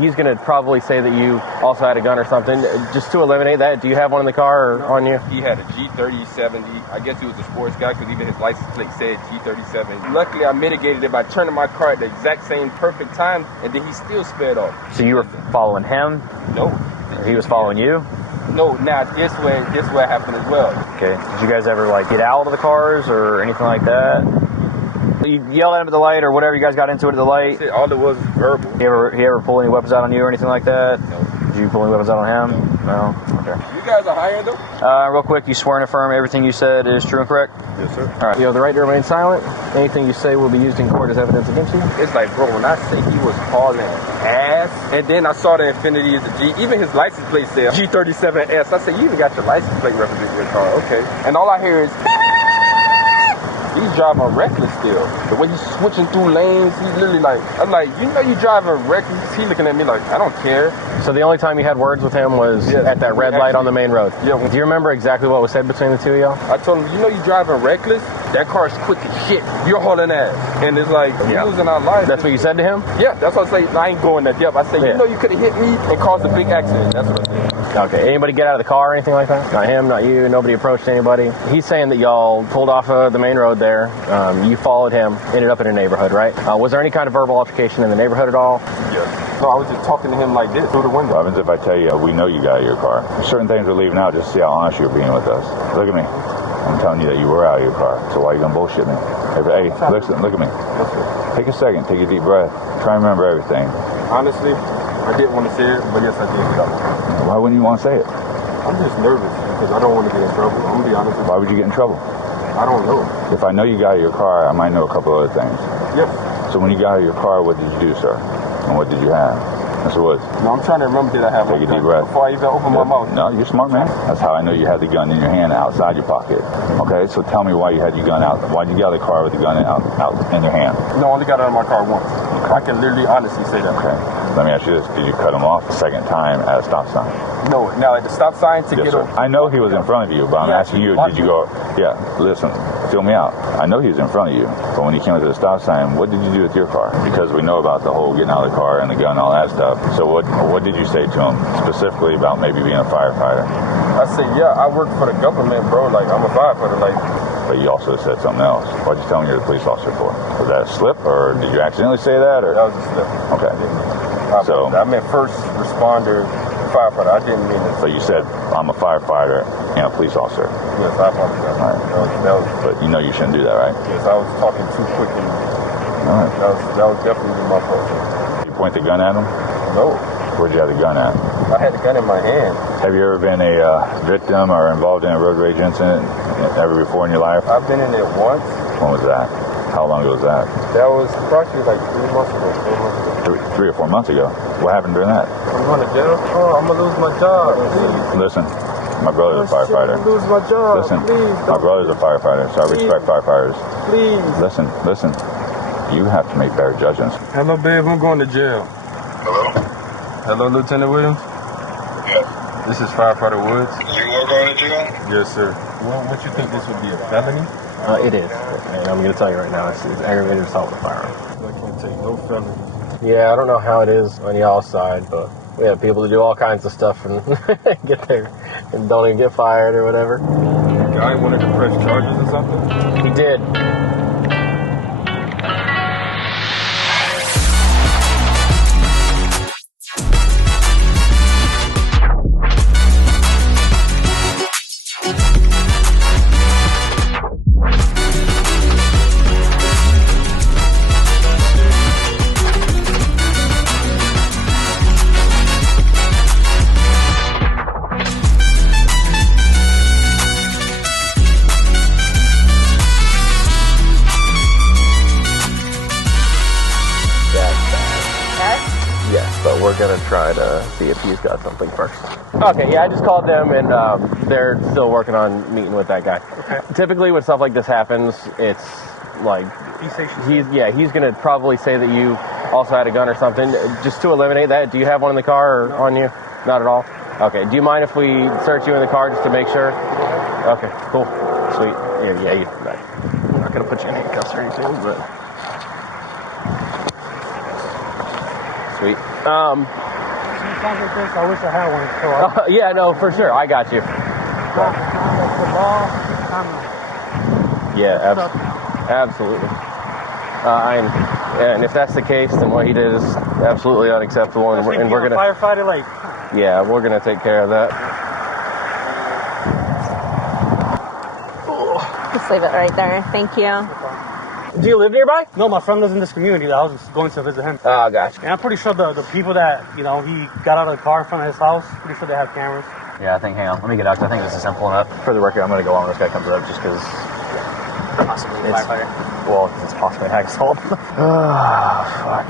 He's going to probably say that you also had a gun or something. Just to eliminate that, do you have one in the car or on you? He had a G3070. I guess he was a sports guy because even his license plate said G37. Luckily, I mitigated it by turning my car at the exact same perfect time, and then he still sped off. So you were following him? No. He was following you? No, now this way happened as well. Okay. Did you guys ever like get out of the cars or anything like that? You yelled at him at the light or whatever, you guys got into it at the light? All it was verbal. He ever pull any weapons out on you or anything like that? No. Did you pull any weapons out on him? No? Okay. You guys are hired though? Real quick, you swear and affirm everything you said is true and correct? Yes, sir. All right. You have the right to remain silent. Anything you say will be used in court as evidence against you. It's like, bro, when I say he was hauling ass, and then I saw the Infiniti as a G, even his license plate said G37S. I said, you even got your license plate representing your car. Okay. And all I hear is, he's driving reckless still. The way he's switching through lanes, he's literally like, I'm like, you know you driving reckless. He's looking at me like, I don't care. So the only time you had words with him was at that red light on the main road? Yeah. Do you remember exactly what was said between the two of y'all? I told him, you know you driving reckless? That car's quick as shit. You're hauling ass. And it's like, we're losing our lives. That's what you said to him? Yeah, that's what I say. I ain't going that. Yep. I say, you know you could have hit me and caused a big accident. That's what I said. Okay. Anybody get out of the car or anything like that? Not him, not you. Nobody approached anybody. He's saying that y'all pulled off of the main road there. You followed him, ended up in a neighborhood, right? Was there any kind of verbal altercation in the neighborhood at all? Yes. No, I was just talking to him like this through the window. What happens if I tell you we know you got out of your car? Certain things we're leaving out just to see how honest you're being with us. Look at me. I'm telling you that you were out of your car. So why are you gonna bullshit me? Hey, listen, look at me. Take a second, take a deep breath. Try and remember everything. Honestly, I didn't want to say it, but yes, I did. Why wouldn't you want to say it? I'm just nervous because I don't want to get in trouble. I'm gonna be honest with you. Why would you get in trouble? I don't know. If I know you got out of your car, I might know a couple other things. Yes. So when you got out of your car, what did you do, sir? And what did you have? Mr. Woods. No, I'm trying to remember, did I have Take a deep breath. before I even open my mouth? No, you're smart, man. That's how I know you had the gun in your hand outside your pocket. Okay, so tell me why you had your gun out. Why did you get out of the car with the gun out in your hand? No, I only got it out of my car once. I can literally honestly say that. Okay. Let me ask you this. Did you cut him off the second time at a stop sign? No. Now, at the stop sign to get over. I know he was in front of you, but I'm asking you, did you go, listen, fill me out. I know he was in front of you, but when he came to the stop sign, what did you do with your car? Because we know about the whole getting out of the car and the gun and all that stuff. So what did you say to him specifically about maybe being a firefighter? I said, I work for the government, bro. Like, I'm a firefighter. Like, but you also said something else. What'd you tell me you're the police officer for? Was that a slip, or did you accidentally say that? Or? That was a slip. Okay. So I meant first responder firefighter. I didn't mean it. But you said I'm a firefighter and a police officer. Yes, I apologize. All right. That was, but you know you shouldn't do that, right? Yes, I was talking too quickly. All right. That was definitely my fault. You point the gun at him? No. Where'd you have the gun at? I had the gun in my hand. Have you ever been a victim or involved in a road rage incident ever before in your life? I've been in it once. When was that? How long ago was that? That was approximately like 3 months ago. 3 or 4 months ago. What happened during that? I'm going to jail. Oh, I'm going to lose my job. Please. Listen, my brother's a firefighter. I'm going to lose my job. Listen, please, my brother's a firefighter, so I respect firefighters. Please. Listen. You have to make better judgments. Hello, babe. I'm going to jail. Hello? Hello, Lieutenant Williams? Yes. This is Firefighter Woods. You are going to jail? Yes, sir. Well, what you think this would be, a felony? It is. And I'm going to tell you right now, it's aggravated assault with a firearm. I can't take no felony. Yeah, I don't know how it is on y'all's side, but we have people that do all kinds of stuff and get there and don't even get fired or whatever. The guy wanted to press charges or something? He did. But we're going to try to see if he's got something first. Okay, yeah, I just called them, and they're still working on meeting with that guy. Okay. Typically, when stuff like this happens, it's like, he's going to probably say that you also had a gun or something. Just to eliminate that, do you have one in the car or on you? Not at all? Okay, do you mind if we search you in the car just to make sure? Okay, cool. Sweet. I'm not going to put you in handcuffs or anything, but... Sweet. Sometimes like this, I wish I had one. So yeah, no, for sure. I got you. Yeah, absolutely. And if that's the case, then what he did is absolutely unacceptable, and we're gonna firefighter, like. Yeah, we're gonna take care of that. Just leave it right there. Thank you. Do you live nearby? No, my friend lives in this community. I was just going to visit him. Oh, gotcha. And I'm pretty sure the people that, he got out of the car in front of his house, pretty sure they have cameras. Yeah, I think, hang on, let me get out. I think this is simple enough. For the record, I'm going to go on when this guy comes up just because... Possibly a firefighter. Well, it's possibly an assault. Oh, fuck.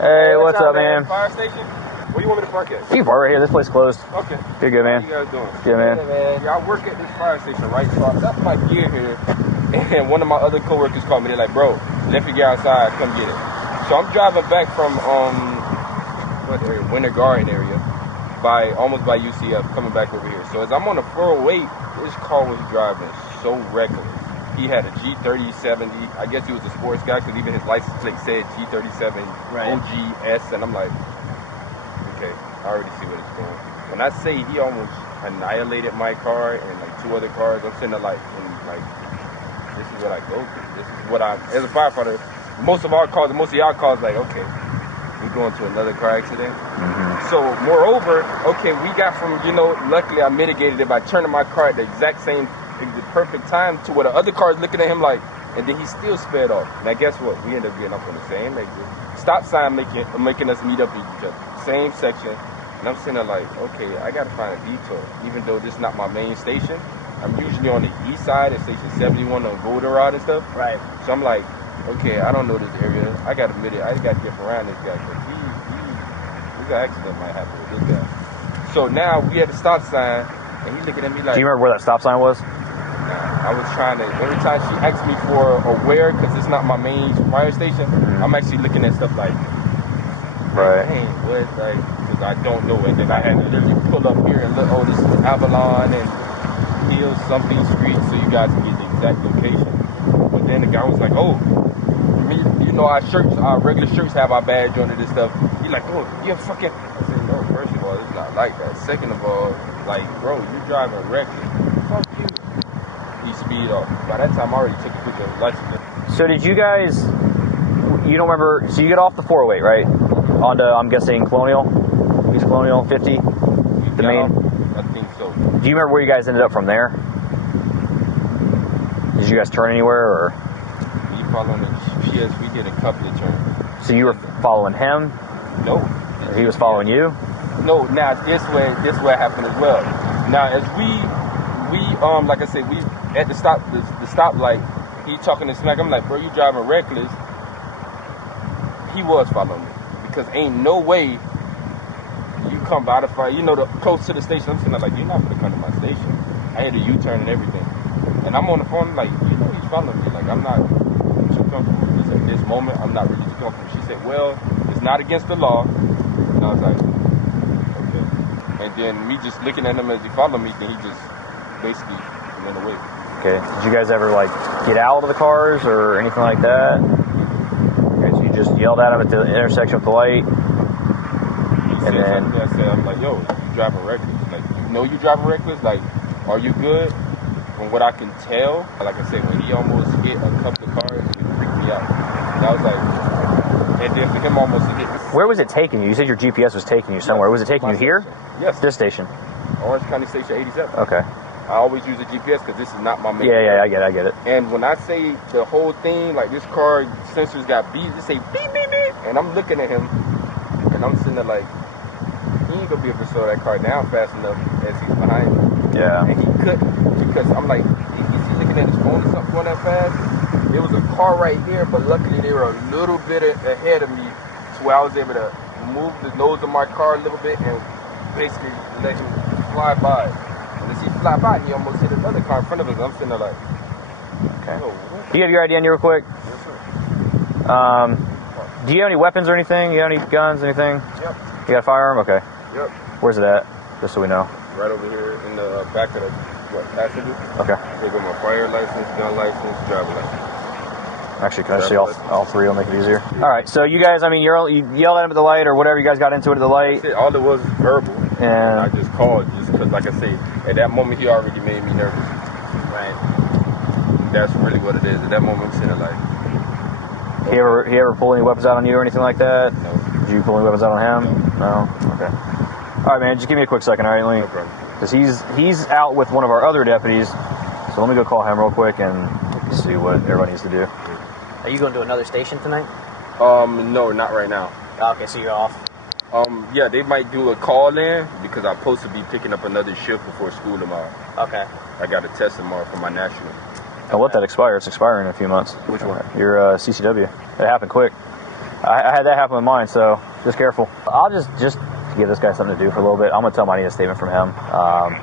Hey, what's up, man? Fire station? Where you want me to park at? You can park right here. This place closed. Okay. You're good, man. How you guys doing? Good, man. Yeah, I work at this fire station, right? So I left my gear here, and one of my other coworkers called me. They're like, bro, left your gear outside, come get it. So I'm driving back from, what area? Winter Garden area, almost by UCF, coming back over here. So as I'm on the 408, this car was driving so reckless. He had a G3070. I guess he was a sports guy because even his license plate said G37 OGS, and I'm like, okay, I already see what it's doing. When I say he almost annihilated my car and like two other cars, I'm sitting there like, this is what I go through. This is what as a firefighter, most of y'all calls, like, okay, we're going to another car accident. Mm-hmm. So moreover, okay, we got from, luckily I mitigated it by turning my car at the exact same, the perfect time to where the other car is looking at him like, and then he still sped off. Now guess what? We ended up getting up on the same exit. Stop sign making us meet up with each other. Same section. And I'm sitting there like, okay, I got to find a detour. Even though this is not my main station. I'm usually on the east side at station 71 on Goldenrod and stuff. Right. So I'm like, okay, I don't know this area. I got to admit it. I got to get around this guy because we got an accident might happen with this guy. So now we at the stop sign and he looking at me like. Do you remember where that stop sign was? I was trying to, every time she asked me for a where, because it's not my main fire station, I'm actually looking at stuff like, right. Dang, what, like, because I don't know it. Then I had to literally pull up here and look, oh, this is Avalon and Hill something street, so you guys can get the exact location. But then the guy was like, oh, our regular shirts have our badge on it and stuff. He's like, oh, you have fucking, I said, no, first of all, it's not like that. Second of all, like, bro, you're driving reckless. Fuck you. He speed off. By that time, I already took a picture of his license plate. So did you guys, you don't remember, so you get off the 408, right? Onto, I'm guessing, East Colonial 50? The main? I think so. Do you remember where you guys ended up from there? Did you guys turn anywhere, or? We following the GPS, we did a couple of turns. So you were following him? No. Or he was following you? No, now this way happened as well. Now as we like I said, we at the stoplight, he talking to smack. I'm like, bro, you driving reckless. He was following me because ain't no way you come by the fire. Close to the station. I'm saying like, you're not gonna come to my station. I had a U-turn and everything, and I'm on the phone like, he's following me. Like I'm not too comfortable with this at this moment. I'm not really too comfortable. She said, well, it's not against the law, and I was like, okay. And then me just looking at him as he followed me, then he just basically went away. Okay. Did you guys ever get out of the cars or anything like that? Okay, so you just yelled at him at the intersection with the light. And then I'm like, yo, you driving reckless. Like, you driving reckless? Like, are you good? From what I can tell, like I said, when he almost hit a couple of cars, it freaked me out. And I was like, and then for him almost to hit. Where was it taking you? You said your GPS was taking you somewhere. Was it taking you here? Yes. This station? Orange County Station 87. Okay. I always use a GPS because this is not my main. Yeah, I get it. And when I say the whole thing, like this car sensors got beep, they say beep, beep, beep. And I'm looking at him, and I'm sitting there like, he ain't gonna be able to slow that car down fast enough as he's behind me. Yeah. And he couldn't, because I'm like, is he looking at his phone or something going that fast? There was a car right there, but luckily they were a little bit ahead of me to where I was able to move the nose of my car a little bit and basically let him fly by. And as he fly by, he almost hit another car in front of us. I'm sitting there like, okay. Do you have your ID on you real quick? Yes, sir. Do you have any weapons or anything? You have any guns, anything? Yep. You got a firearm? Okay. Yep. Where's it at? Just so we know. Right over here in the back of the passenger. Okay. Here go my fire license, gun license, driver license. Actually, can I see all three? It'll make it easier. All right, so you guys, I mean, you yelled at him at the light or whatever. You guys got into it at the light. All it was verbal. And I just called just because, like I say, at that moment he already made me nervous. Right. That's really what it is. At that moment, I'm sitting like. He ever pull any weapons out on you or anything like that? No. Did you pull any weapons out on him? No. Okay. All right, man. Just give me a quick second, all right, Lee? No problem. Because he's out with one of our other deputies. So let me go call him real quick and see what everybody needs to do. Are you going to another station tonight? No, not right now. Oh, okay, so you're off. Yeah, they might do a call in because I'm supposed to be picking up another shift before school tomorrow. Okay. I got a test tomorrow for my national. Don't let that expire. It's expiring in a few months. Which one? Your CCW. It happened quick. I had that happen with mine, so just careful. I'll just give this guy something to do for a little bit. I'm going to tell him I need a statement from him.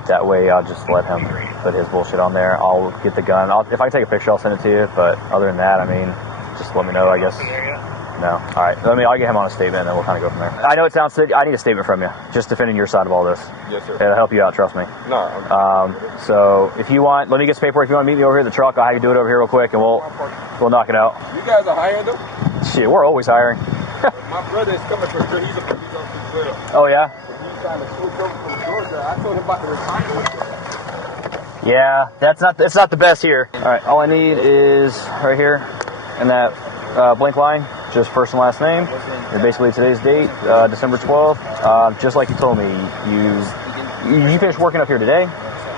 That way I'll just let him put his bullshit on there. I'll get the gun. If I can take a picture, I'll send it to you. But other than that, I mean, just let me know, I guess. No. All right. I'll get him on a statement, and then we'll kind of go from there. I know it sounds sick. I need a statement from you, just defending your side of all this. Yes, sir. It'll help you out, trust me. No. So if you want, let me get some paperwork. If you want to meet me over here at the truck, I'll have you do it over here real quick, and we'll knock it out. You guys are hiring them? Shit, we're always hiring. My brother is coming from Georgia. He's a police officer as well. Oh, yeah? He's trying to switch over from Georgia. I told him about the retirement. Yeah, it's not the best here. All right, all I need is right here in that blank line, just first and last name. And basically today's date, December 12th. Just like you told me, you finished working up here today?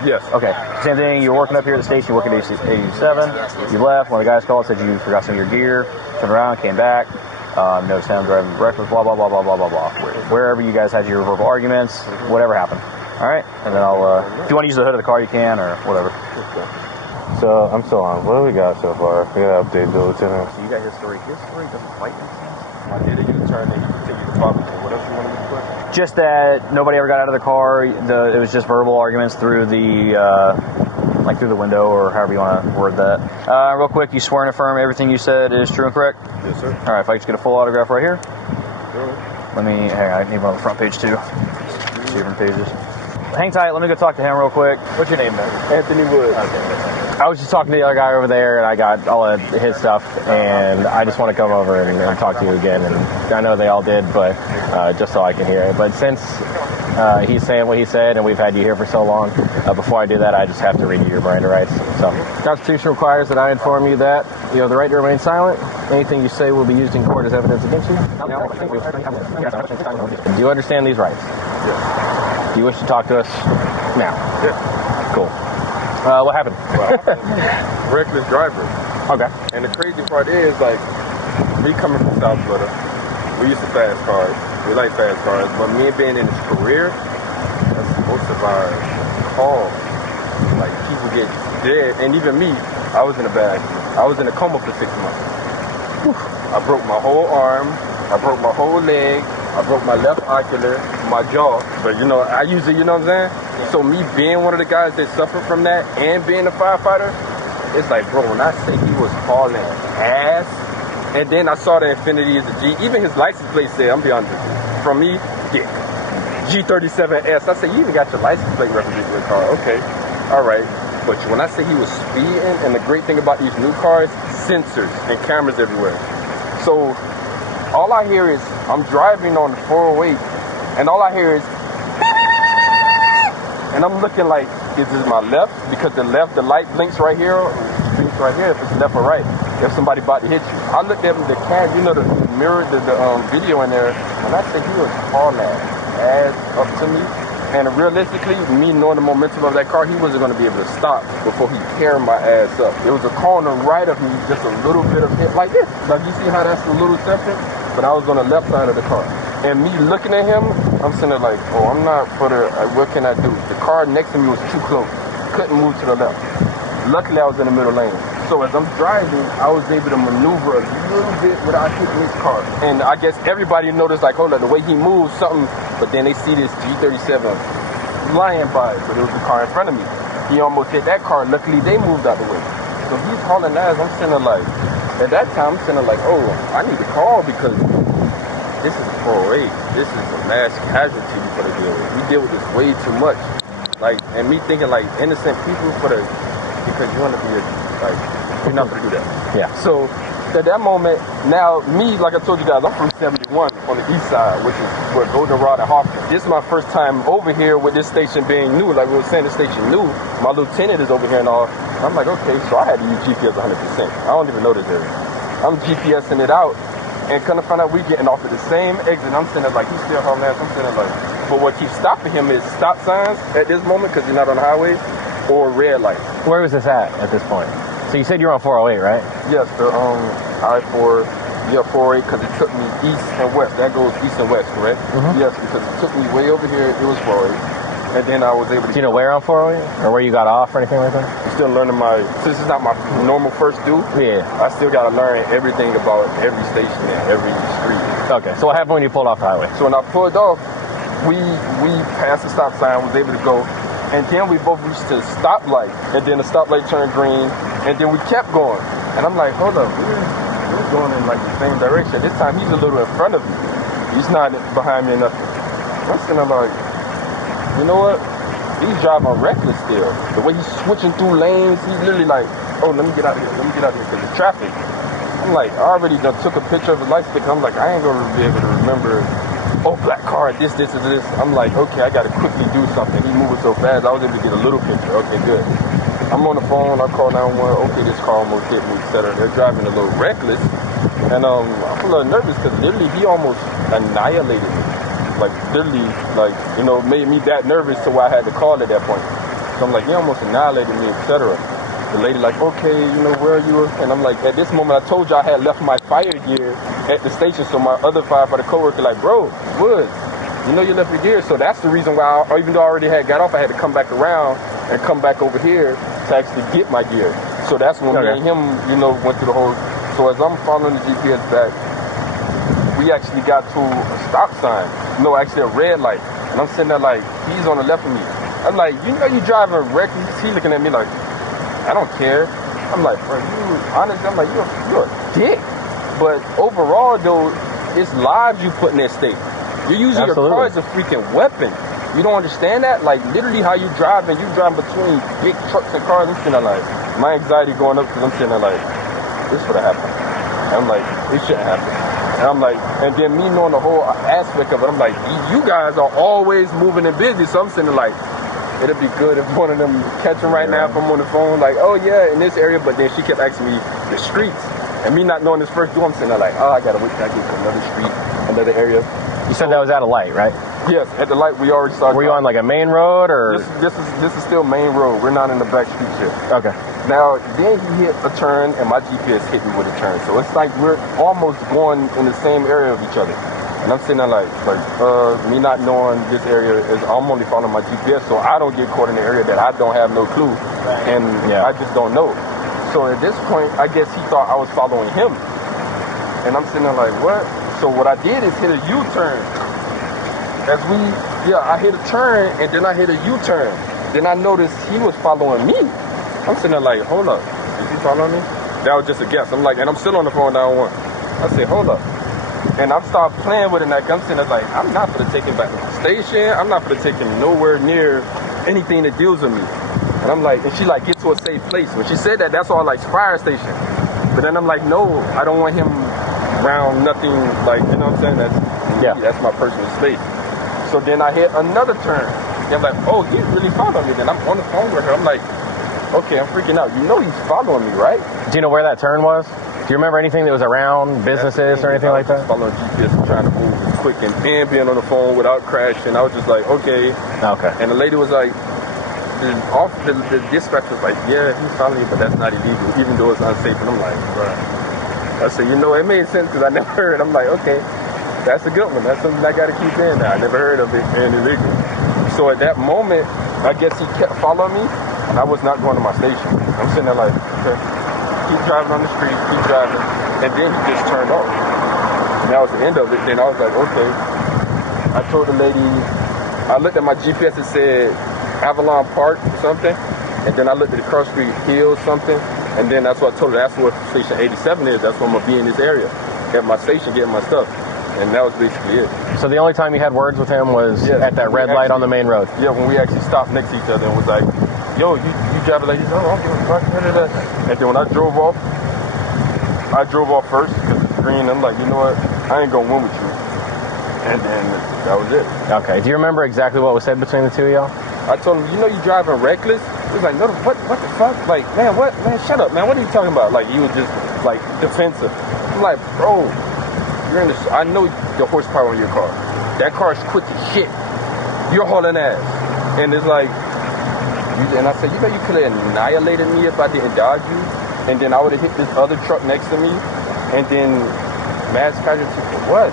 Yes. Okay. Same thing. You're working up here at the station. You're working at 87. You left. One of the guys called, said you forgot some of your gear. Turned around, came back. Noticed him driving breakfast. Blah blah blah blah blah blah blah. Wherever you guys had your verbal arguments, whatever happened. All right. And then I'll. If you want to use the hood of the car, you can, or whatever. So I'm still on. What do we got so far? We got to update the lieutenant. So you got his story. His story doesn't quite make sense. I did a U-turn and he continued to follow me. What else you want me to put? Just that nobody ever got out of the car. It was just verbal arguments through the through the window, or however you want to word that. Real quick, you swear and affirm everything you said is true and correct? Yes, sir. All right, if I just get a full autograph right here. Sure. Let me, hang on, I need one on the front page too. 2 different pages. Hang tight, let me go talk to him real quick. What's your name, man? Anthony Woods. Okay. I was just talking to the other guy over there, and I got all of his stuff, and I just want to come over and talk to you again. And I know they all did, but just so I can hear it. But since he's saying what he said, and we've had you here for so long, before I do that, I just have to read you your Miranda rights. So, the Constitution requires that I inform you that you have the right to remain silent. Anything you say will be used in court as evidence against you. Do you understand these rights? Yes. Do you wish to talk to us now? Yes. Cool. What happened? Reckless driver. Okay. And the crazy part is, like, me coming from South Florida, we used to fast cars. We like fast cars. But me being in this career, that's most of our calls. Like, people get dead. And even me, I was in a bad accident. I was in a coma for 6 months. Whew. I broke my whole arm. I broke my whole leg. I broke my left ocular, my jaw. But, I usually, you know what I'm saying? So me being one of the guys that suffered from that and being a firefighter, it's like, bro, when I say he was hauling ass, and then I saw the Infinity as a G, even his license plate said, I'm be honest with you, from me, dick. G37S. I said, you even got your license plate representing your car. Okay, all right. But when I say he was speeding, and the great thing about these new cars, sensors and cameras everywhere. So all I hear is, I'm driving on the 408, and all I hear is, and I'm looking like, is this my left? Because the light blinks right here, if it's left or right, if somebody about to hit you. I looked at the cam, the mirror, the video in there, and I said he was hauling ass up to me. And realistically, me knowing the momentum of that car, he wasn't going to be able to stop before he tear my ass up. It was a car on the right of me, just a little bit of hit, like this. Like, you see how that's a little separate? But I was on the left side of the car. And me looking at him, I'm sitting there like, oh, I'm not for the, what can I do? The car next to me was too close. Couldn't move to the left. Luckily, I was in the middle lane. So as I'm driving, I was able to maneuver a little bit without hitting his car. And I guess everybody noticed, like, hold on, the way he moves, something. But then they see this G37 flying by, but it was the car in front of me. He almost hit that car. Luckily, they moved out the way. So he's hauling ass. I'm sitting there like, at that time, I'm sitting there like, oh, I need to call because this is a 408. This is a mass casualty for the deal with. We deal with this way too much. Like, and me thinking like innocent people because you want to be like, you're not going to do that. Yeah. So at that moment, now me, like I told you guys, I'm from 71 on the east side, which is where Goldenrod and Hoffman. This is my first time over here with this station being new. Like we were saying, the station new. My lieutenant is over here and all. I'm like, okay, so I had to use GPS 100%. I don't even know this area. I'm GPSing it out, and kind of find out we getting off at the same exit. I'm sitting there like, he's still hauling ass. I'm sitting there like, but what keeps stopping him is stop signs at this moment because he's not on the highway, or red light. Where was this at this point? So you said you were on 408, right? Yes, the I-4, 408, because it took me east and west. That goes east and west, correct? Mm-hmm. Yes, because it took me way over here. It was 408. And then I was able to... Do you know where on 408? Or where you got off or anything like that? I'm still learning since it's not my normal first due, yeah, I still got to learn everything about every station and every street. Okay, so what happened when you pulled off the highway? So when I pulled off, we passed the stop sign, was able to go. And then we both reached the stoplight, and then the stoplight turned green, and then we kept going. And I'm like, hold up, we're going in like the same direction. This time he's a little in front of me. He's not behind me or nothing. I'm sitting there like, you know what? He's driving reckless still. The way he's switching through lanes, he's literally like, oh, let me get out of here, because of traffic. I'm like, I already done took a picture of the light stick. I'm like, I ain't gonna be able to remember, oh, black car, this. I'm like, okay, I gotta quickly do something. He's moving so fast, I was able to get a little picture. Okay, good. I'm on the phone, I call 911, okay, this car almost hit me, etc. They're driving a little reckless. And I'm a little nervous because literally he almost annihilated me. Like, literally, like, you know, made me that nervous to where I had to call at that point. So I'm like, he almost annihilated me, etc. The lady like, okay, you know, where are you? And I'm like, at this moment, I told you I had left my fire gear at the station. So my other firefighter coworker like, bro, Woods, you know you left your gear. So that's the reason why, even though I already had got off, I had to come back around and come back over here to actually get my gear. So that's when me and him, you know, went through the whole. So as I'm following the GPS back, we actually got to a stop sign. No, actually a red light. And I'm sitting there like, he's on the left of me. I'm like, you know you driving reckless. He's looking at me like, I don't care. I'm like, bro, you honest? I'm like, you're a dick. But overall, though, it's lives you put in that state. You're using your car as a freaking weapon. You don't understand that? Like, literally how you driving between big trucks and cars. I'm sitting there like, my anxiety going up because I'm sitting there like, this would have happened. And I'm like, it shouldn't happen. And I'm like, and then me knowing the whole aspect of it, I'm like, you guys are always moving and busy. So I'm sitting there like, it'd be good if one of them catch him right now if I'm on the phone, like, oh yeah, in this area. But then she kept asking me the streets. And me not knowing this first due, I'm sitting there like, oh, I gotta wait till I get to another street, another area. You said that was at a light, right? Yes, at the light we already started. Were you on like a main road or? This is still main road. We're not in the back streets here. Okay. Now, then he hit a turn and my GPS hit me with a turn. So it's like we're almost going in the same area of each other. And I'm sitting there like me not knowing this area is, I'm only following my GPS, so I don't get caught in the area that I don't have no clue. And I just don't know. So at this point, I guess he thought I was following him. And I'm sitting there like, what? So what I did is hit a U-turn. I hit a turn and then I hit a U-turn. Then I noticed he was following me. I'm sitting there like, hold up, is he following me? That was just a guess. I'm like, and I'm still on the phone 911. I said, hold up. And I started playing with it, and I'm sitting there like, I'm not going to take him back to the station. I'm not going to take him nowhere near anything that deals with me. And I'm like, and she like, get to a safe place. When she said that, that's all like fire station. But then I'm like, no, I don't want him around nothing, like, you know what I'm saying? That's my personal space. So then I hit another turn. And I'm like, oh, he's really following me. Then I'm on the phone with her. I'm like, okay, I'm freaking out. You know he's following me, right? Do you know where that turn was? Do you remember anything that was around businesses or anything like that? Following GPS and trying to move quick and being on the phone without crashing. I was just like, okay. Okay. And the lady was like, the dispatcher was like, yeah, he's following you, but that's not illegal, even though it's unsafe. And I'm like, bro. I said, you know, it made sense because I never heard. I'm like, okay, that's a good one. That's something I got to keep in now. I never heard of it being illegal. So at that moment, I guess he kept following me, and I was not going to my station. I'm sitting there like, okay. Keep driving on the street, keep driving, and then he just turned off. And that was the end of it. Then I was like, okay. I told the lady, I looked at my GPS, it said Avalon Park or something, and then I looked at the cross street hill something, and then that's what I told her, that's where station 87 is, that's where I'm going to be in this area, at my station getting my stuff. And that was basically it. So the only time you had words with him was at that red light on the main road? Yeah, when we actually stopped next to each other and was like, yo, you driving like this? Oh, I'm giving a fuck. And then when I drove off, I drove off first because it's green. I'm like, you know what? I ain't gonna win with you. And then that was it. Okay. Do you remember exactly what was said between the two of y'all? I told him, you know, you driving reckless. He was like, no, what the fuck? Like, man, what? Man, shut up, man. What are you talking about? Like, he was just like defensive. I'm like, bro, you're in the. I know the horsepower in your car. That car is quick as shit. You're hauling ass, and it's like, and I said, you know, you could have annihilated me if I didn't dodge you, and then I would have hit this other truck next to me, and then mass casualty for what?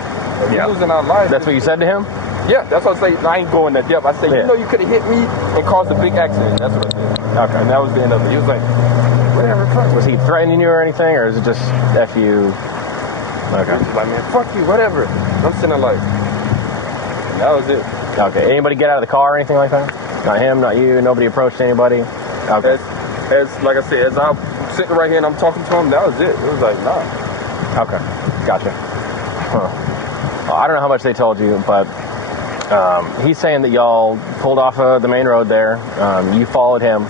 We're losing our lives. That's what you said to him? Yeah, that's what I say. I ain't going that depth. I say, you know, you could have hit me and caused a big accident. That's what I said. Okay. And that was the end of it. He was like, whatever. Was he threatening you or anything, or is it just F you? Okay. He's like, man, fuck you, whatever. I'm sitting there like, and that was it. Okay. Anybody get out of the car or anything like that? Not him, not you. Nobody approached anybody. Okay. As like I said, as I'm sitting right here and I'm talking to him, that was it. It was like, nah. Okay. Gotcha. Huh. Well, I don't know how much they told you, but he's saying that y'all pulled off of the main road there. You followed him,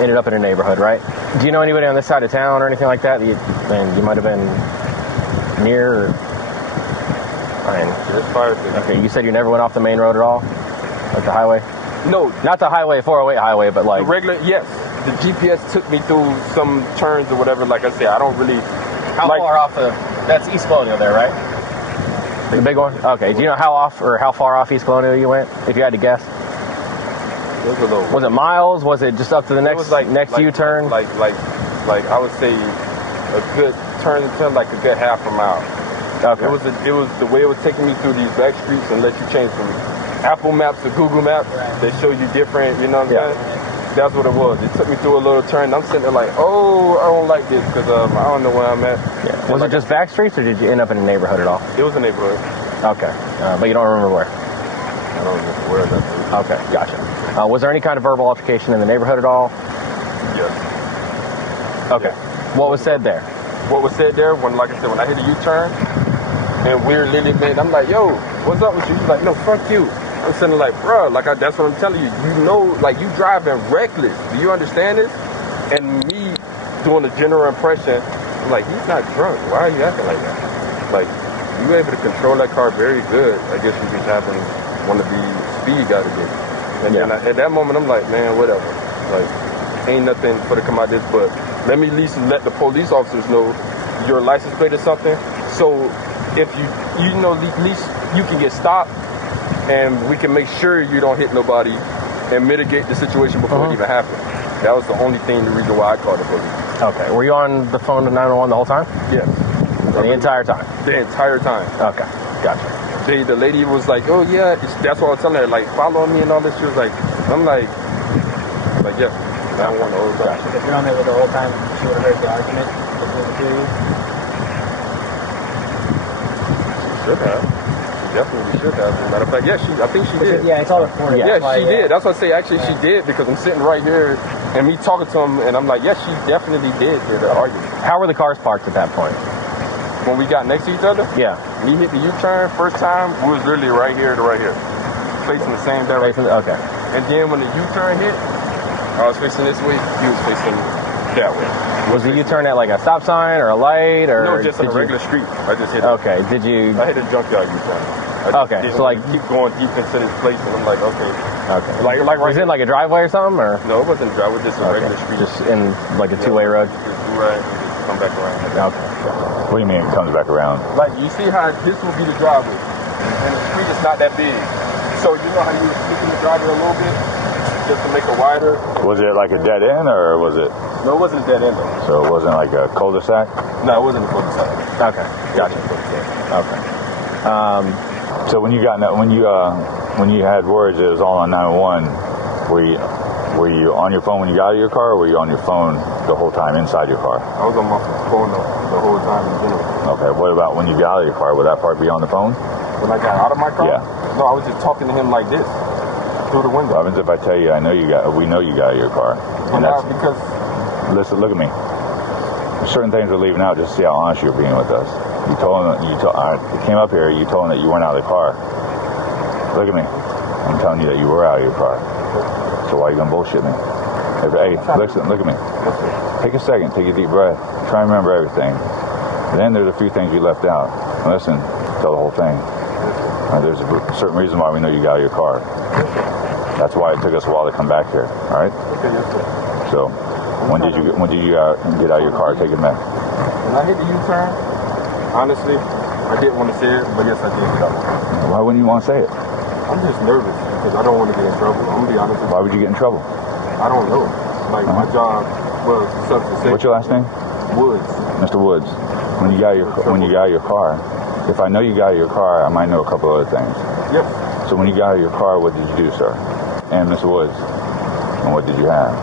ended up in a neighborhood, right? Do you know anybody on this side of town or anything like that? You might have been near. Or, okay, you said you never went off the main road at all, like the highway. No, not the highway, 408 highway, but like the regular. Yes, the GPS took me through some turns or whatever. Like I said, I don't really. How far off of? That's East Colonial there, right? The big one? Okay. Do you know how far off East Colonial you went, if you had to guess? Was it miles? Was it just up to the next U-turn? Like I would say a good turn until like a good half a mile. Okay. It was the way it was taking me through these back streets and let you change from Apple Maps to Google Maps. Right. They show you different, you know what I'm saying? That's what it was. It took me through a little turn. I'm sitting there like, oh, I don't like this because I don't know where I'm at. Yeah. Was it just back streets or did you end up in a neighborhood at all? It was a neighborhood. Okay. But you don't remember where? I don't remember where that was. Okay, gotcha. Was there any kind of verbal altercation in the neighborhood at all? Yes. Okay. Yes. What was said there? What was said there when, like I said, when I hit a U-turn and we're literally made, I'm like, yo, what's up with you? He's like, no, fuck you. I'm sitting like, bro, like that's what I'm telling you. You know, like you driving reckless. Do you understand this? And me doing a general impression, I'm like, he's not drunk. Why are you acting like that? Like, you were able to control that car very good. I guess you just happen to want to be speed guy to get. And then at that moment, I'm like, man, whatever. Like, ain't nothing for to come out of this, but let me at least let the police officers know your license plate or something. So if you know, at least you can get stopped. And we can make sure you don't hit nobody and mitigate the situation before it even happened. That was the only thing, the reason why I called the police. Okay. Were you on the phone to 911 the whole time? Yes. The entire time? The entire time. Okay. Gotcha. The lady was like, oh, yeah. That's what I was telling her. Like, follow me and all this. She was like, I'm like, yeah. 911 the whole time. Gotcha. If you're on there with the whole time, she would have heard the argument between the two of you? She should have. Definitely should have. As a matter of fact, I think she did. Yeah, it's all recorded. Yeah, she did. That's what I say. Actually, she did because I'm sitting right here and me talking to him, and I'm like, yes, she definitely did hear the argument. How were the cars parked at that point? When we got next to each other? Yeah. Me hit the U-turn first time, we was literally right here to right here, facing the same direction. Okay. And then when the U-turn hit, I was facing this way. He was facing that way. Was the U-turn at like a stop sign or a light or? No, just on a regular street. I just hit it. Okay. Did you? I hit a junkyard U-turn. Okay. So like keep going deep into this place, and I'm like, okay. Okay. Like right. Was it like a driveway or something, or? No, it wasn't a driveway. Just a regular street. Just in like a two-way road. Just do right and just come back around. Okay. What do you mean it comes back around? Like you see how this will be the driveway, and the street is not that big. So you know how you were tweaking the driveway a little bit just to make it wider. Was it like a dead end or was it? No, it wasn't a dead end though. So it wasn't like a cul-de-sac? No, it wasn't a cul-de-sac. Okay. Gotcha. Okay. So when you had words, it was all on 911. Were you on your phone when you got out of your car, or were you on your phone the whole time inside your car? I was on my phone the whole time in general. Okay. What about when you got out of your car? Would that part be on the phone? When I got out of my car? Yeah. No, I was just talking to him like this through the window. What happens if I tell you we know you got out of your car? And that's because. Listen, look at me. Certain things we're leaving out just to see how honest you're being with us. I came up here, you told him that you weren't out of the car. Look at me. I'm telling you that you were out of your car. So why are you going to bullshit me? Hey, listen, look at me. Take a second, take a deep breath. Try and remember everything. Then there's a few things you left out. Listen, tell the whole thing. There's a certain reason why we know you got out of your car. That's why it took us a while to come back here. All right. Okay, yes, sir. So, when did you get out of your car? Take it back. When I hit the U-turn, honestly, I didn't want to say it, but yes, I did get out. Why wouldn't you want to say it? I'm just nervous because I don't want to get in trouble. I'm gonna be honest with you. Why would you get in trouble? I don't know. Like my job was substance safety. What's your last name? Woods. Mr. Woods. When you got out of your car, if I know you got out of your car, I might know a couple other things. Yep. So when you got out of your car, what did you do, sir? And Mr. Woods. And what did you have?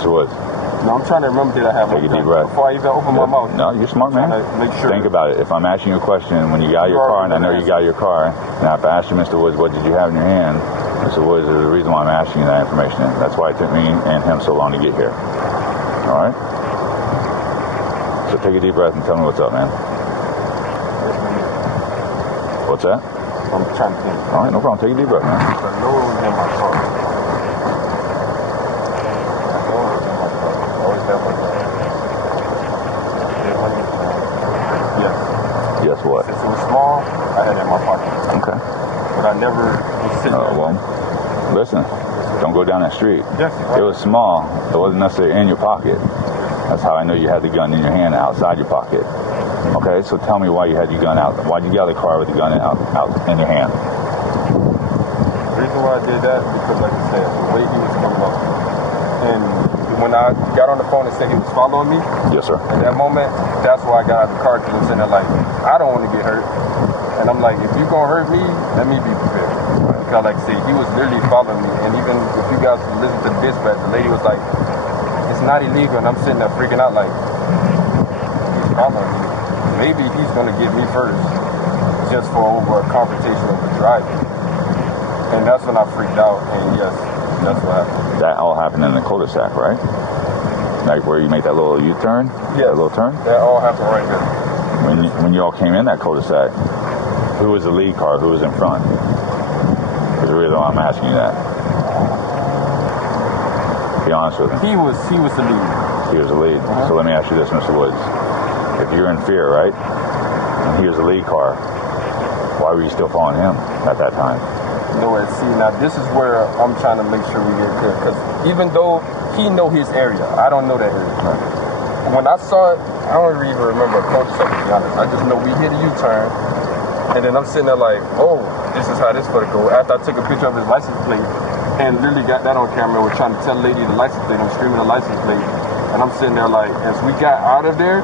Mr. Woods. No, I'm trying to remember that I have. Take a deep breath. Before I even open my mouth. No, you're smart, man. Make sure. Think about it. If I'm asking you a question, when you got out of your car, and I know you got out of your car, now if I ask you, Mr. Woods, what did you have in your hand? Mr. Woods, there's a reason why I'm asking you that information. That's why it took me and him so long to get here. All right? So take a deep breath and tell me what's up, man. What's that? I'm trying to think. All right, no problem. Take a deep breath, man. The nose in my car. Yes, what? Since it was small, I had it in my pocket. Okay. But I never was sitting there. Well, listen, don't go down that street. Yes, It was small. It wasn't necessarily in your pocket. That's how I know you had the gun in your hand outside your pocket. Okay, so tell me why you had your gun out. Why did you get out of the car with the gun out in your hand? The reason why I did that, because like I said, the way he was coming up. And when I got on the phone and said he was following me, yes, sir. In that moment, that's why I got out of the car, because I'm sitting there like, I don't want to get hurt. And I'm like, if you're going to hurt me, let me be prepared. Because like I said, he was literally following me. And even if you guys listen to the dispatch, the lady was like, it's not illegal. And I'm sitting there freaking out like, he's following me. Maybe he's going to get me first just for over a confrontation over driving. And that's when I freaked out. And yes, that's what happened. That all happened in the cul-de-sac, right? Like where you make that little U-turn? Yeah. That little turn? That all happened right here. When you all came in that cul-de-sac, who was the lead car? Who was in front? That's the reason why I'm asking you that. Be honest with me. He was the lead. He was the lead. Uh-huh. So let me ask you this, Mr. Woods. If you're in fear, right, and he was the lead car, why were you still following him at that time? No, see, now this is where I'm trying to make sure we get clear. Because even though he know his area, I don't know that area. Right. When I saw it, I don't even remember a cul-de-sac, to be honest. I just know we hit a U-turn, and then I'm sitting there like, oh, this is how this is going to go. After I took a picture of his license plate and literally got that on camera, we're trying to tell the lady the license plate. I'm screaming the license plate, and I'm sitting there like, as we got out of there,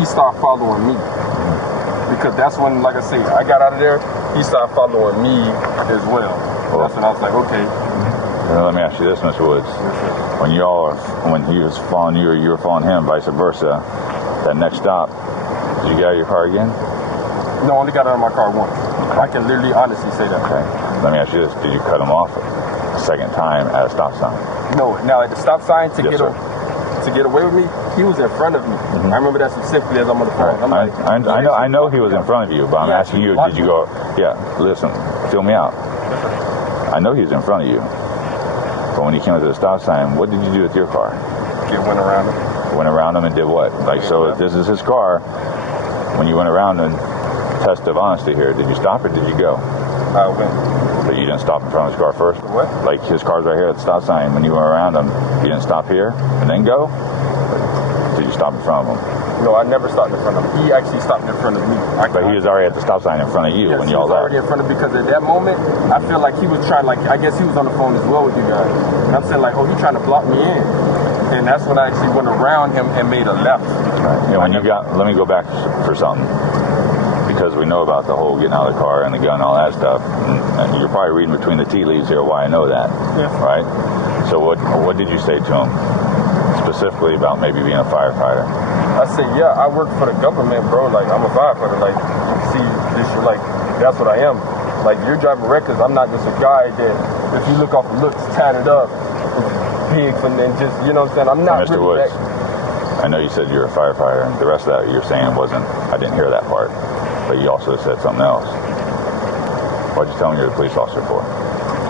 he started following me. Because that's when, like I say, I got out of there, he started following me as well. That's when I was like, okay. Now, let me ask you this, Mr. Woods. When he was following you or you were following him, vice versa, that next stop, did you get out of your car again? No, I only got out of my car once. I can literally honestly say that. Okay. Let me ask you this. Did you cut him off a second time at a stop sign? No. Now, at the stop sign, to get away with me, he was in front of me. Mm-hmm. I remember that specifically as I'm on the phone. Right. I know he was in front of you, but I'm asking you, did you go, listen, fill me out. I know he was in front of you. But when he came to the stop sign, what did you do with your car? Went around him. Went around him and did what? Like, so if this is his car, when you went around and test of honesty here, did you stop or did you go? I went. But you didn't stop in front of his car first? What? Like his car's right here at the stop sign. When you went around him, you didn't stop here and then go? Did you stop in front of him? No, I never stopped in front of him. He actually stopped in front of me. But he was already at the stop sign in front of you when y'all left. He was already in front of me because at that moment, I feel like he was trying, I guess he was on the phone as well with you guys. And I'm saying, oh, he's trying to block me in. And that's when I actually went around him and made a left. Right. Let me go back for something. Because we know about the whole getting out of the car and the gun and all that stuff. And you're probably reading between the tea leaves here why I know that. Yeah. Right? So what did you say to him specifically about maybe being a firefighter? I said, yeah, I work for the government, bro. I'm a firefighter. See, this, that's what I am. You're driving records. I'm not just a guy that, if you look off the looks, tatted up, big, and then just, you know what I'm saying? I'm not Mr. really Woods, I know you said you're a firefighter. The rest of that you're saying wasn't, I didn't hear that part. But you also said something else. What'd you tell me you're a police officer for?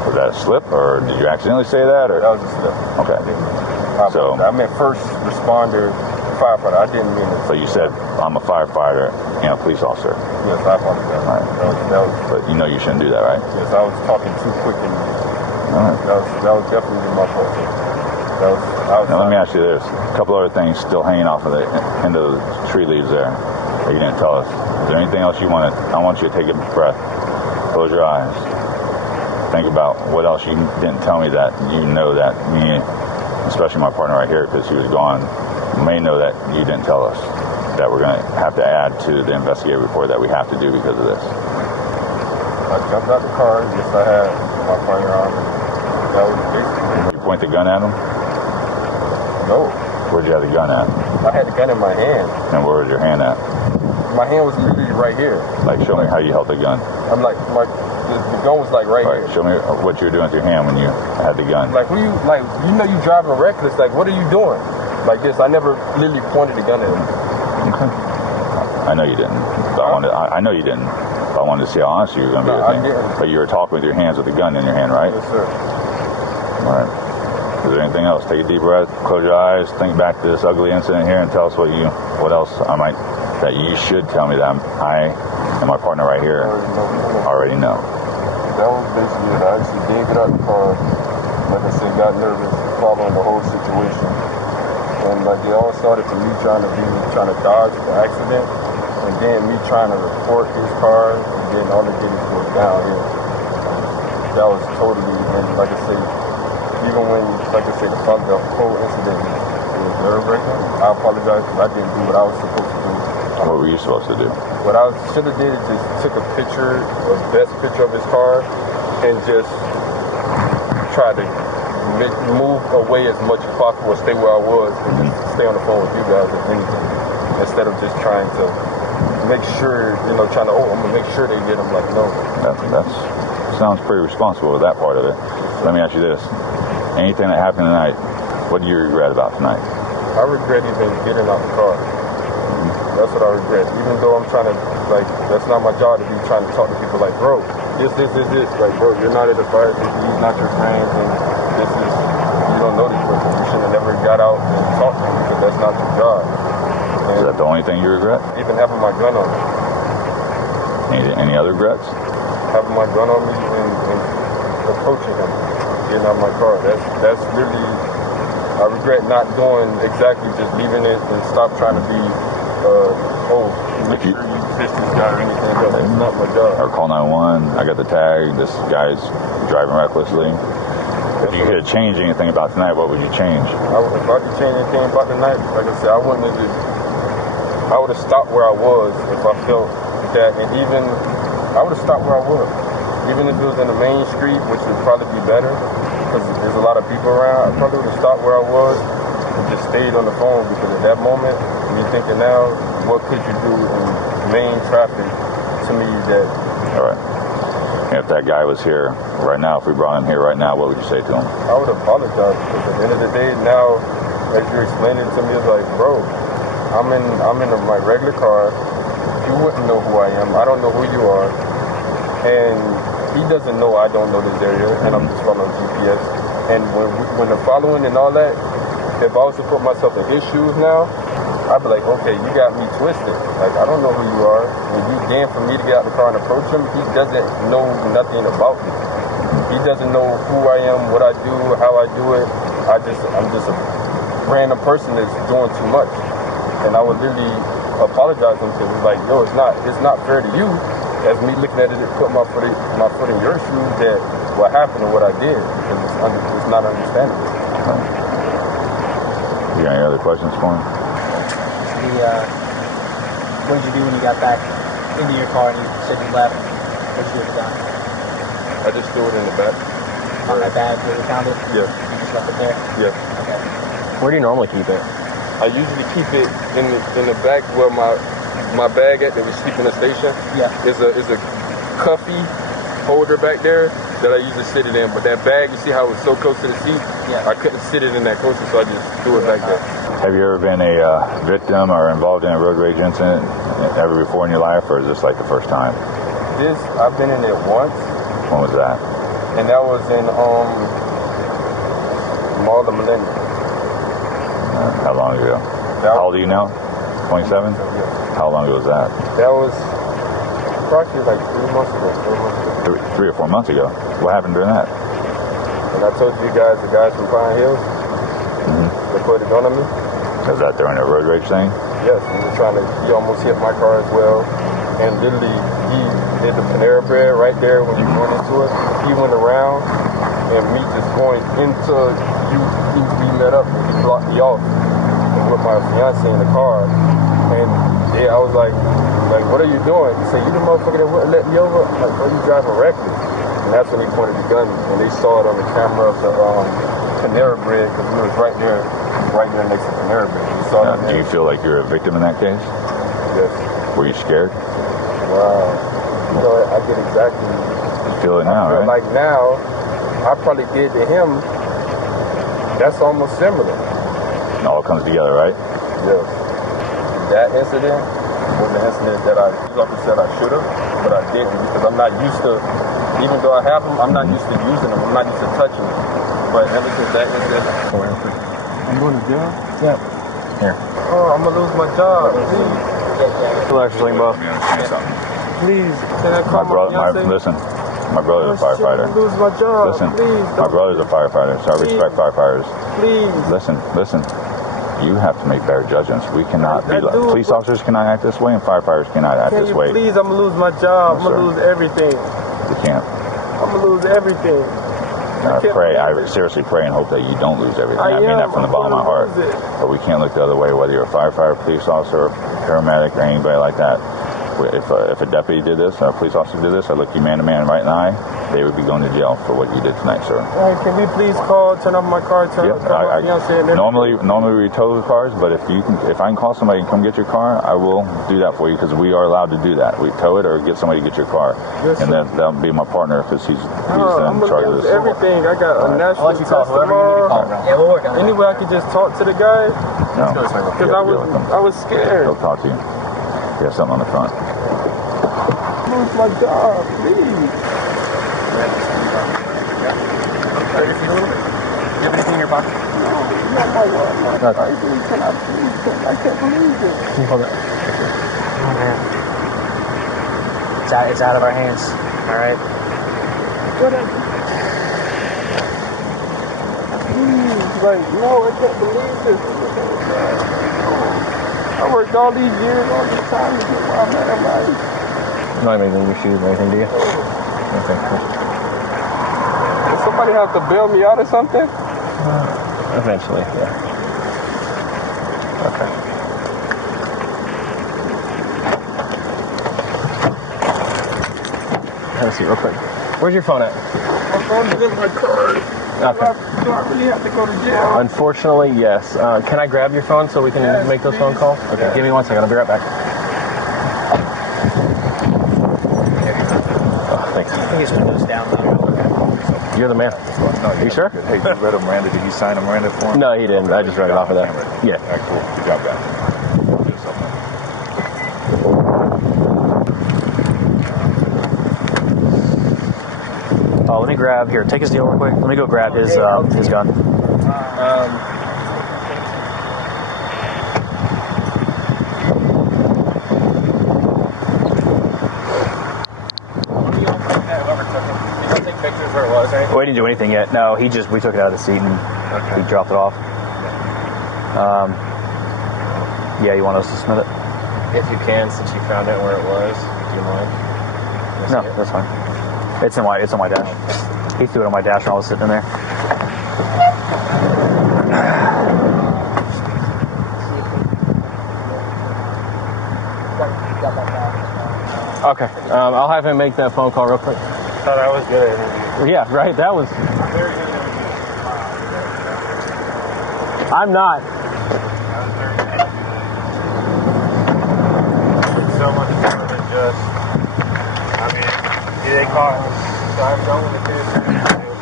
Was that a slip, or did you accidentally say that? Or? That was a slip. Okay. So I meant first responder, firefighter. I didn't mean it. So you said I'm a firefighter and a police officer. Yes, I apologize. Right. That was, but you know you shouldn't do that, right? Yes, I was talking too quick and that was definitely my fault. Now let me ask you this. A couple other things still hanging off of the end of the tree leaves there that you didn't tell us. Is there anything else you want to... I want you to take a breath. Close your eyes. Think about what else you didn't tell me that you know that me, especially my partner right here, because he was gone, may know that you didn't tell us that we're going to have to add to the investigative report that we have to do because of this. I jumped out the car. Yes, I had my partner on. That was basically... You point the gun at him? No. Where'd you have the gun at? I had the gun in my hand. And where was your hand at? My hand was literally right here. Like, show me how you held the gun. I'm like, the gun was like right here. Show me what you were doing with your hand when you had the gun. Like, you you driving reckless. Like, what are you doing? Like this. I never literally pointed the gun at him. Okay. I know you didn't. I know you didn't. But I wanted to see how honest you were going to be with me. But you were talking with your hands with the gun in your hand, right? Yes, sir. All right. Is there anything else? Take a deep breath, close your eyes, think back to this ugly incident here, and tell us what else that you should tell me that I and my partner right here already know. That was basically it. I actually did get out the car. Like I said, got nervous following the whole situation. And like it all started from me trying to dodge the accident, and then me trying to report his car, and then all it did is go downhill. That was totally, and like I said, even when, like I said, the whole incident was nerve-wracking. I apologize because I didn't do what I was supposed to do. What were you supposed to do? What I should have did is just took a picture, best picture of his car, and just try to move away as much as possible, stay where I was, and just stay on the phone with you guys if anything, instead of just trying to make sure, I'm gonna make sure they get him. Like, no. That sounds pretty responsible with that part of it. Let me ask you this. Anything that happened tonight, what do you regret about tonight? I regret even getting out the car. That's what I regret. Even though I'm trying to, that's not my job to be trying to talk to people like, bro, this. Like, bro, you're not at the fire station, he's not your friend, and you don't know this person. You should have never got out and talked to him because that's not your job. And is that the only thing you regret? Even having my gun on me. Any other regrets? Having my gun on me and approaching him, getting out of my car. That's really, I regret not doing exactly, just leaving it and stop trying to be, make sure you fix this guy or anything else. That's not my job. Or call 911, I got the tag, this guy's driving recklessly. If you could change anything about tonight, what would you change? If I could change anything about tonight, like I said, I would have stopped where I was if I felt that, and even, I would have stopped where I was. Even if it was in the main street, which would probably be better, because there's a lot of people around, I probably would have stopped where I was and just stayed on the phone, because at that moment, you're thinking now, what could you do in main traffic to me that... All right. If that guy was here right now, if we brought him here right now, what would you say to him? I would apologize, because at the end of the day, now, as you're explaining to me, it's like, bro, I'm in my regular car. You wouldn't know who I am. I don't know who you are. And he doesn't know I don't know this area, and I'm just following GPS. And when the following and all that, if I was to put myself in his shoes now, I'd be like, okay, you got me twisted. Like, I don't know who you are. And you damn for me to get out the car and approach him. He doesn't know nothing about me. He doesn't know who I am, what I do, how I do it. I'm just a random person that's doing too much. And I would literally apologize to him because it's like, yo, it's not fair to you as me looking at it and put my foot in your shoes that what happened or what I did, because it's not understandable. You got any other questions for him? What did you do when you got back into your car and you said you left? What did you do with the gun? I just threw it in the back. On that bag where you found it? Yeah. You just left it there? Yeah. Okay. Where do you normally keep it? I usually keep it in the back where my bag at that we sleep in the station. Yeah. Is a cuffy holder back there that I usually sit it in. But that bag, you see how it's so close to the seat? Yeah. I couldn't sit it in that closer, so I just threw it back there. Have you ever been a victim or involved in a road rage incident ever before in your life, or is this like the first time? I've been in it once. When was that? And that was in Mall of Millennium. How long ago? How old are you now? 27? How long ago was that? That was approximately like 3 months ago. 3 or 4 months ago. What happened during that? And I told you guys, the guys from Pine Hills, they put a gun on me. Was that during a road rage thing? Yes, he almost hit my car as well. And literally, he did the Panera Bread right there when he went into it. He went around, and me just going into you, we met up, and he blocked me off. And with my fiance in the car. And yeah, I was like, what are you doing? He said, you the motherfucker that wouldn't let me over? I'm like, bro, you driving reckless. And that's when he pointed the gun, and they saw it on the camera of the Panera Bread, because we was right there next to Panera Bread. Do you feel like you're a victim in that case? Yes. Were you scared? Wow. You know, I get exactly. You feel it now, right? Like now, I probably did to him. That's almost similar. It all comes together, right? Yes. That incident was an incident that I said I should have, but I didn't because I'm not used to. Even though I have them, I'm not used to using them. I'm not used to touching them. But ever since that incident, I'm going to jail. Yeah. Here. Oh, I'm gonna lose my job. Please. Relax, both. Please. Can I call Listen, my brother's a firefighter. I'm lose my job. Listen, please. My brother's a firefighter, so I respect firefighters. Please. Listen. You have to make better judgments. We cannot be like police officers cannot act this way, and firefighters cannot act this way. Please, I'm gonna lose my job. I'm gonna lose everything. You can't. I'm gonna lose everything. I seriously pray and hope that you don't lose everything. I mean that from the bottom of my heart. But we can't look the other way, whether you're a firefighter, police officer, paramedic, or anybody like that. If a deputy did this, or a police officer did this, I look you man to man right in the eye, they would be going to jail for what you did tonight, sir. Can we please turn off my car, turn off my fiance and everything? Normally we tow the cars, but if I can call somebody and come get your car, I will do that for you because we are allowed to do that. We tow it or get somebody to get your car, and that'll be my partner because he's in charge of this. Everything. I got a national test tomorrow. Yeah, we'll work on it. Anyway, I could just talk to the guy. No, because I was scared. He'll talk to you. You have something on the front. Lose my job, please. You have anything in your pocket? No, not my wallet. I can't believe it. Can you hold it? Oh, man. It's out of our hands. All right. Whatever. Please, no, I can't believe this. I worked all these years, all this time to get where I'm at in life. You don't have anything in your shoes or anything, do you? Okay, cool. Does somebody have to bail me out or something? Eventually, yeah. Okay. Have a seat real quick. Where's your phone at? My phone's in my car. Okay. Do I really have to go to jail? Unfortunately, yes. Can I grab your phone so we can make those phone calls? Okay, give me 1 second. I'll be right back. Oh, thanks. I think his window's down though. You're the man. Are you sure? Hey, you read a Miranda? Did you sign a Miranda form? No, he didn't. I just read it off of that. Yeah. All right, cool. Good job, guys. Oh, let me grab here. Take his deal real quick. Let me go grab his gun. We didn't do anything yet. No, we took it out of the seat and he dropped it off. Yeah, you want us to submit it? If you can, since you found out where it was, do you mind? No, that's fine. It's on my dash. He threw it on my dash when I was sitting in there. Okay, I'll have him make that phone call real quick. Thought I was good at it. Yeah, right. That was. I'm not. It's so much more than just. I mean, they caught. So I've done with the kids.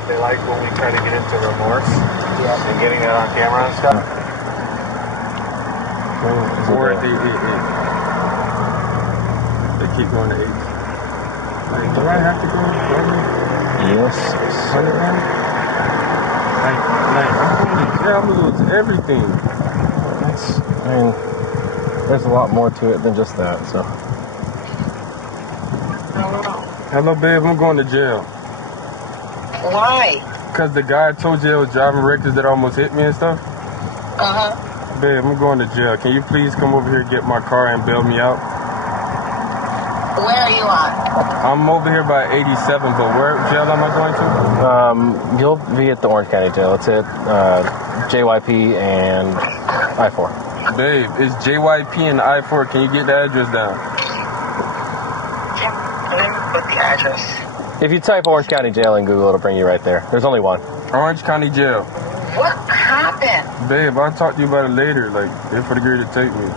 They like when we try to get into remorse and getting that on camera and stuff. Or they keep going to 8. Like, do I have to go? Yes. I'm going to lose everything. there's a lot more to it than just that, so. Hello, babe. I'm going to jail. Why? Because the guy I told you was driving reckless that almost hit me and stuff. Uh-huh. Babe, I'm going to jail. Can you please come over here, get my car, and bail me out? Where are you at? I'm over here by 87, but where jail am I going to? You'll be at the Orange County Jail. It's at JYP and I-4. Babe, it's JYP and I-4. Can you get the address down? Let me put the address. If you type Orange County Jail in Google, it'll bring you right there. There's only one. Orange County Jail. What happened? Babe, I'll talk to you about it later. Like, they're for the girl to take me.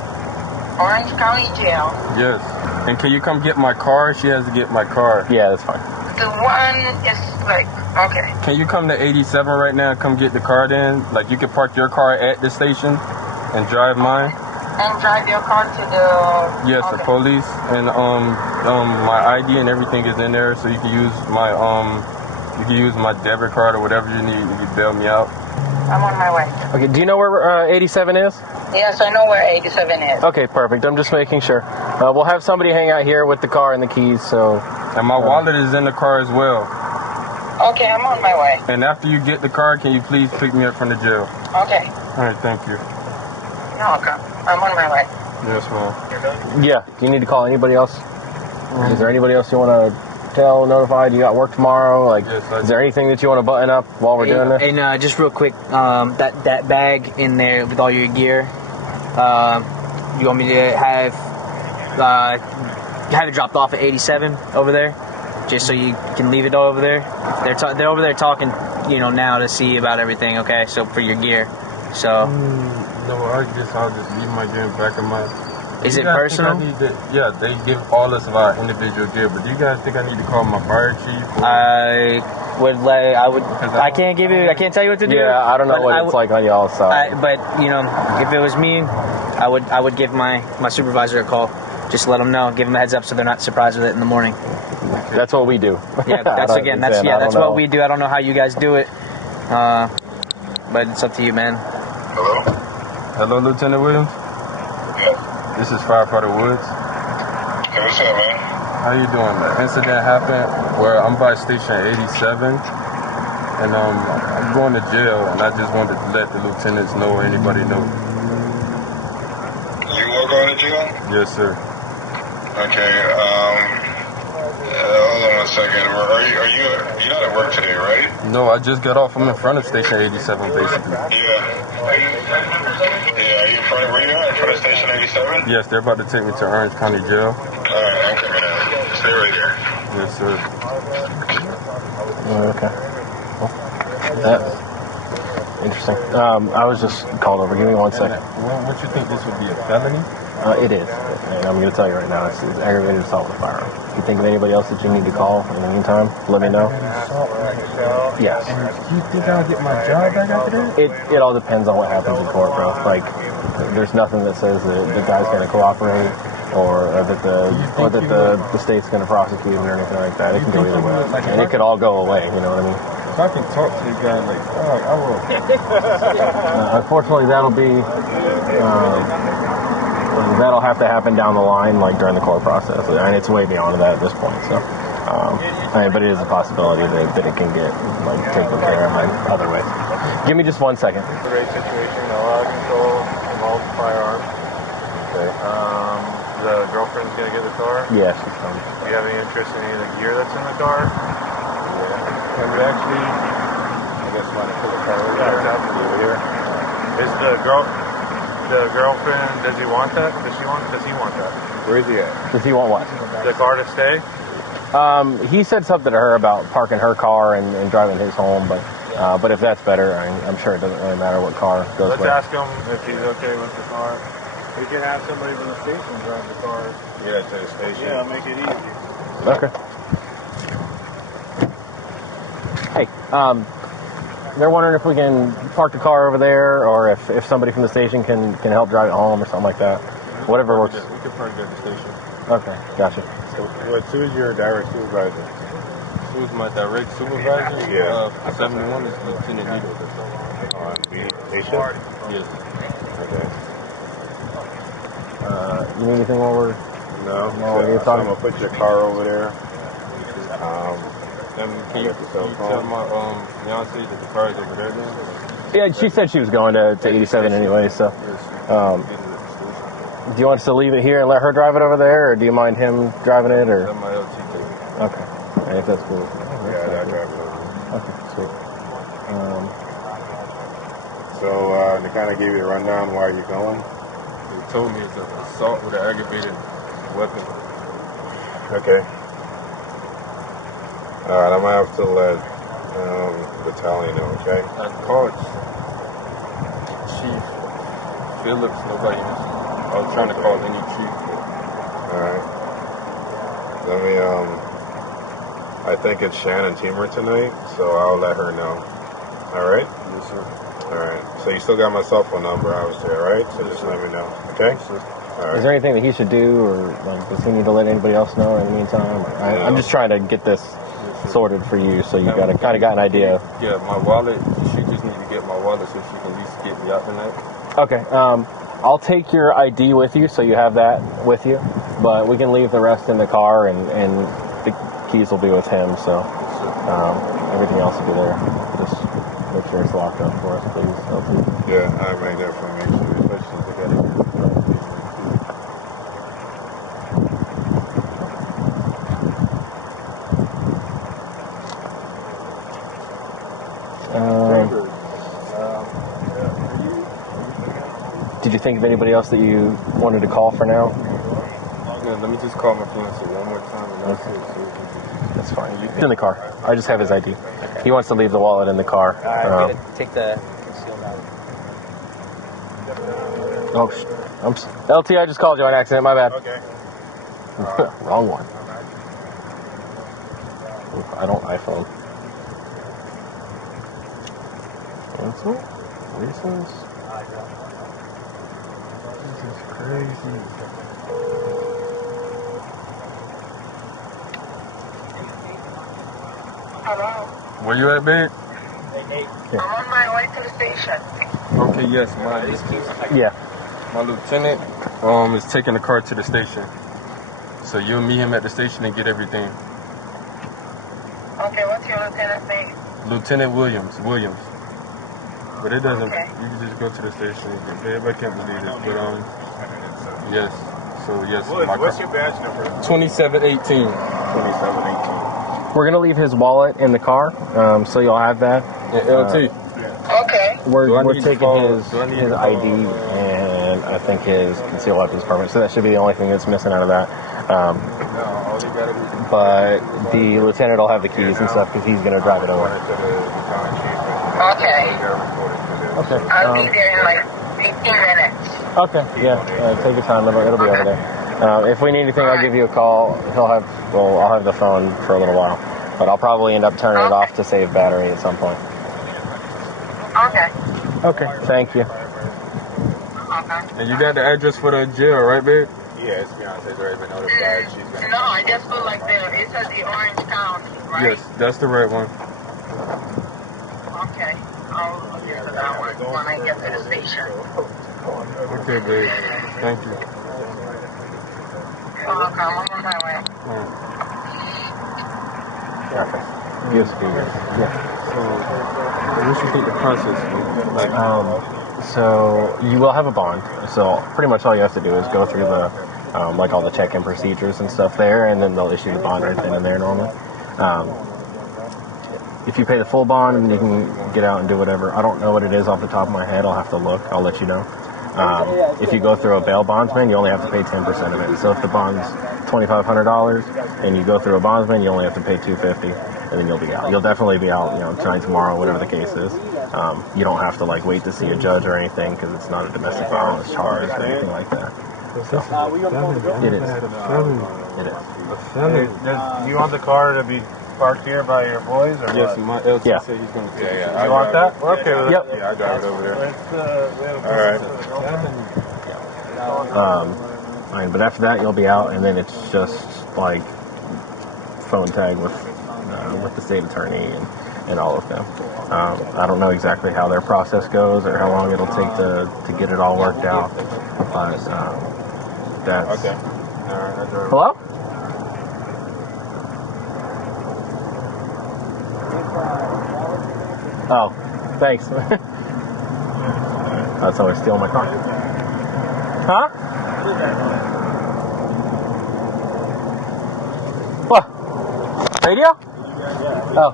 Orange County Jail. Yes. And can you come get my car? She has to get my car. Yeah, that's fine. The one is like, okay. Can you come to 87 right now and come get the car then? Like, you can park your car at the station and drive mine? And drive your car to the... Yes, okay. The police. And my ID and everything is in there, so you can use my debit card or whatever you need. You can bail me out. I'm on my way. Okay, do you know where 87 is? Yes, I know where 87 is. Okay, perfect. I'm just making sure. We'll have somebody hang out here with the car and the keys, so... And my wallet is in the car as well. Okay, I'm on my way. And after you get the car, can you please pick me up from the jail? Okay. All right, thank you. You're welcome. I'm on my way. Yes, ma'am. Yeah, do you need to call anybody else? Is there anybody else you want to tell, notify? Do you got work tomorrow? Like, yes, is there anything that you want to button up while we're doing this? And just real quick, that bag in there with all your gear, you want me to have it dropped off at 87 over there, just so you can leave it over there. They're over there talking, now to see about everything. Okay, so for your gear, so. No, I'll just leave my gear back in my. Is it personal? Yeah, they give all us of our individual gear, but do you guys think I need to call my fire chief? I can't tell you what to do. Yeah, I don't know what it's like on y'all's side. But if it was me, I would give my supervisor a call. Just let them know, give them a heads up so they're not surprised with it in the morning. That's what we do. Yeah, that's what we do. I don't know how you guys do it, but it's up to you, man. Hello? Hello, Lieutenant Williams? Yeah. This is Firefighter Woods. Hey, what's up, man? How you doing? The incident happened where I'm by station 87, and I'm going to jail, and I just wanted to let the lieutenants know or anybody know. You are going to jail? Yes, sir. Okay, hold on 1 second. You're not at work today, right? No, I just got off. I'm in front of station 87, basically. Yeah. Yeah, are you in front of, where you at? In front of station 87? Yes, they're about to take me to Orange County Jail. Alright, I'm coming in. Stay right there. Yes, sir. Okay. Well, that's interesting. I was just called over. Give me 1 second. What you think, this would be a felony? It is. And I'm going to tell you right now, it's aggravated assault with a firearm. If you think of anybody else that you need to call in the meantime, let me know. Yes. Do you think I'll get my job back after that? It all depends on what happens in court, bro. Like, there's nothing that says that the guy's going to cooperate or that the state's going to prosecute him or anything like that. It can go either way. And it could all go away, you know what I mean? So I can talk to the guy like, I will. Unfortunately, that'll have to happen down the line, like during the court process. And it's way beyond that at this point. So, but it is a possibility that it can get taken care of in other ways. Give me just 1 second. The race situation, allow control, involved firearm. Okay. The girlfriend's gonna get the car. Yeah, she's coming. Do you have any interest in any of the gear that's in the car? Yeah. And we actually, I guess, want to pull the car over here. Is the girlfriend, does he want that? Does he want that? Where is he at? Does he want what? The car to stay? He said something to her about parking her car and driving his home, but if that's better, I'm sure it doesn't really matter what car goes Let's where. ask him if he's okay with the car. We can have somebody from the station drive the car. Yeah, to the station. Yeah, make it easy. Okay. Hey, they're wondering if we can park the car over there, or if somebody from the station can help drive it home or something like that. Whatever works. We can park at the station. Okay, gotcha. So, who's your direct supervisor? Who's my direct supervisor? Yeah. 71 is Lieutenant Needle. Station? Yes. Okay. You need anything while we're... No. So I'm going to put your car over there. Can you tell my fiance that the car is over there then? Yeah, she said she was going to 87 anyway, so... do you want us to leave it here and let her drive it over there, or do you mind him driving it, or... Let my LT take it. Okay. All right, that's cool. Yeah, I drive it over. Okay, sweet. So, they kind of gave you a rundown why you're going? They told me it's an assault with an aggravated weapon. Okay. Alright, I'm going to have to let the battalion know, okay? I called Chief Phillips, nobody answered. I was trying to call any chief. Alright. Let me, I think it's Shannon Teamer tonight, so I'll let her know. Alright? Yes, sir. Alright. So you still got my cell phone number, obviously, alright? So just let me know, okay? Yes, sir. Alright. Is there anything that he should do, or like, does he need to let anybody else know in the meantime? I'm just trying to get this sorted for you, so you kind of got an idea. Yeah, my wallet. She just need to get my wallet so she can at least get me out tonight. Okay. I'll take your ID with you, so you have that with you. But we can leave the rest in the car, and the keys will be with him. So everything else will be there. Just make sure it's locked up for us, please. Yeah, I made that information. Especially together. Did you think of anybody else that you wanted to call for now? Yeah, let me just call my fiance one more time, and that's it. That's fine. He's in the car. I just have his ID. Okay. He wants to leave the wallet in the car. I'm gonna take the concealed LT, I just called you on accident. My bad. Okay. Wrong one. I don't iPhone. What's it? Reasons? This is crazy. Hello? Where you at, babe? I'm on my way to the station. Okay, yes, my lieutenant is taking the car to the station. So you'll meet him at the station and get everything. Okay, what's your lieutenant's name? Lieutenant Williams. But it doesn't, you can just go to the station. Babe, I can't believe this, but yes. So yes, What's your badge number? 2718. 2718. We're going to leave his wallet in the car, so you'll have that. Yeah, LT. Okay. We're taking his ID and I think his concealed weapons permit, so that should be the only thing that's missing out of that. But the lieutenant will have the keys and stuff because he's going to drive it over. Okay. Okay. I'll be there in like 15 minutes. Okay, yeah. Take your time. It'll be over there. If we need anything, I'll give you a call. I'll have the phone for a little while. But I'll probably end up turning it off to save battery at some point. Okay. Okay, thank you. Okay. And you got the address for the jail, right, babe? Yeah, his fiance's already been notified. No, I just put like it says the Orange County, right? Yes, that's the right one. Okay. I'll look into that one when I get to the station. Okay, babe. Thank you. You're welcome. I'm on my way. Okay. Yes, yeah. So, what you think the process is? So you will have a bond. So pretty much all you have to do is go through the all the check-in procedures and stuff there, and then they'll issue the bond right then and there normally. If you pay the full bond, you can get out and do whatever. I don't know what it is off the top of my head. I'll have to look. I'll let you know. If you go through a bail bondsman, you only have to pay 10% of it. So if the bond's $2,500 and you go through a bondsman, you only have to pay $250, and then you'll be out. You'll definitely be out, tonight, tomorrow, whatever the case is. You don't have to wait to see a judge or anything because it's not a domestic violence charge or anything like that. So, it is. Do you want the car to be parked here by your boys or Yes, what? my LT said he's going to take it. You want that? Okay. Yep. Yeah, I drive it over there. All right, but after that, you'll be out, and then it's just phone tag with the state attorney and all of them. I don't know exactly how their process goes or how long it'll take to get it all worked out, but That's... Okay. Hello? Oh, thanks. That's how I steal my car. Huh? What? Radio? Oh.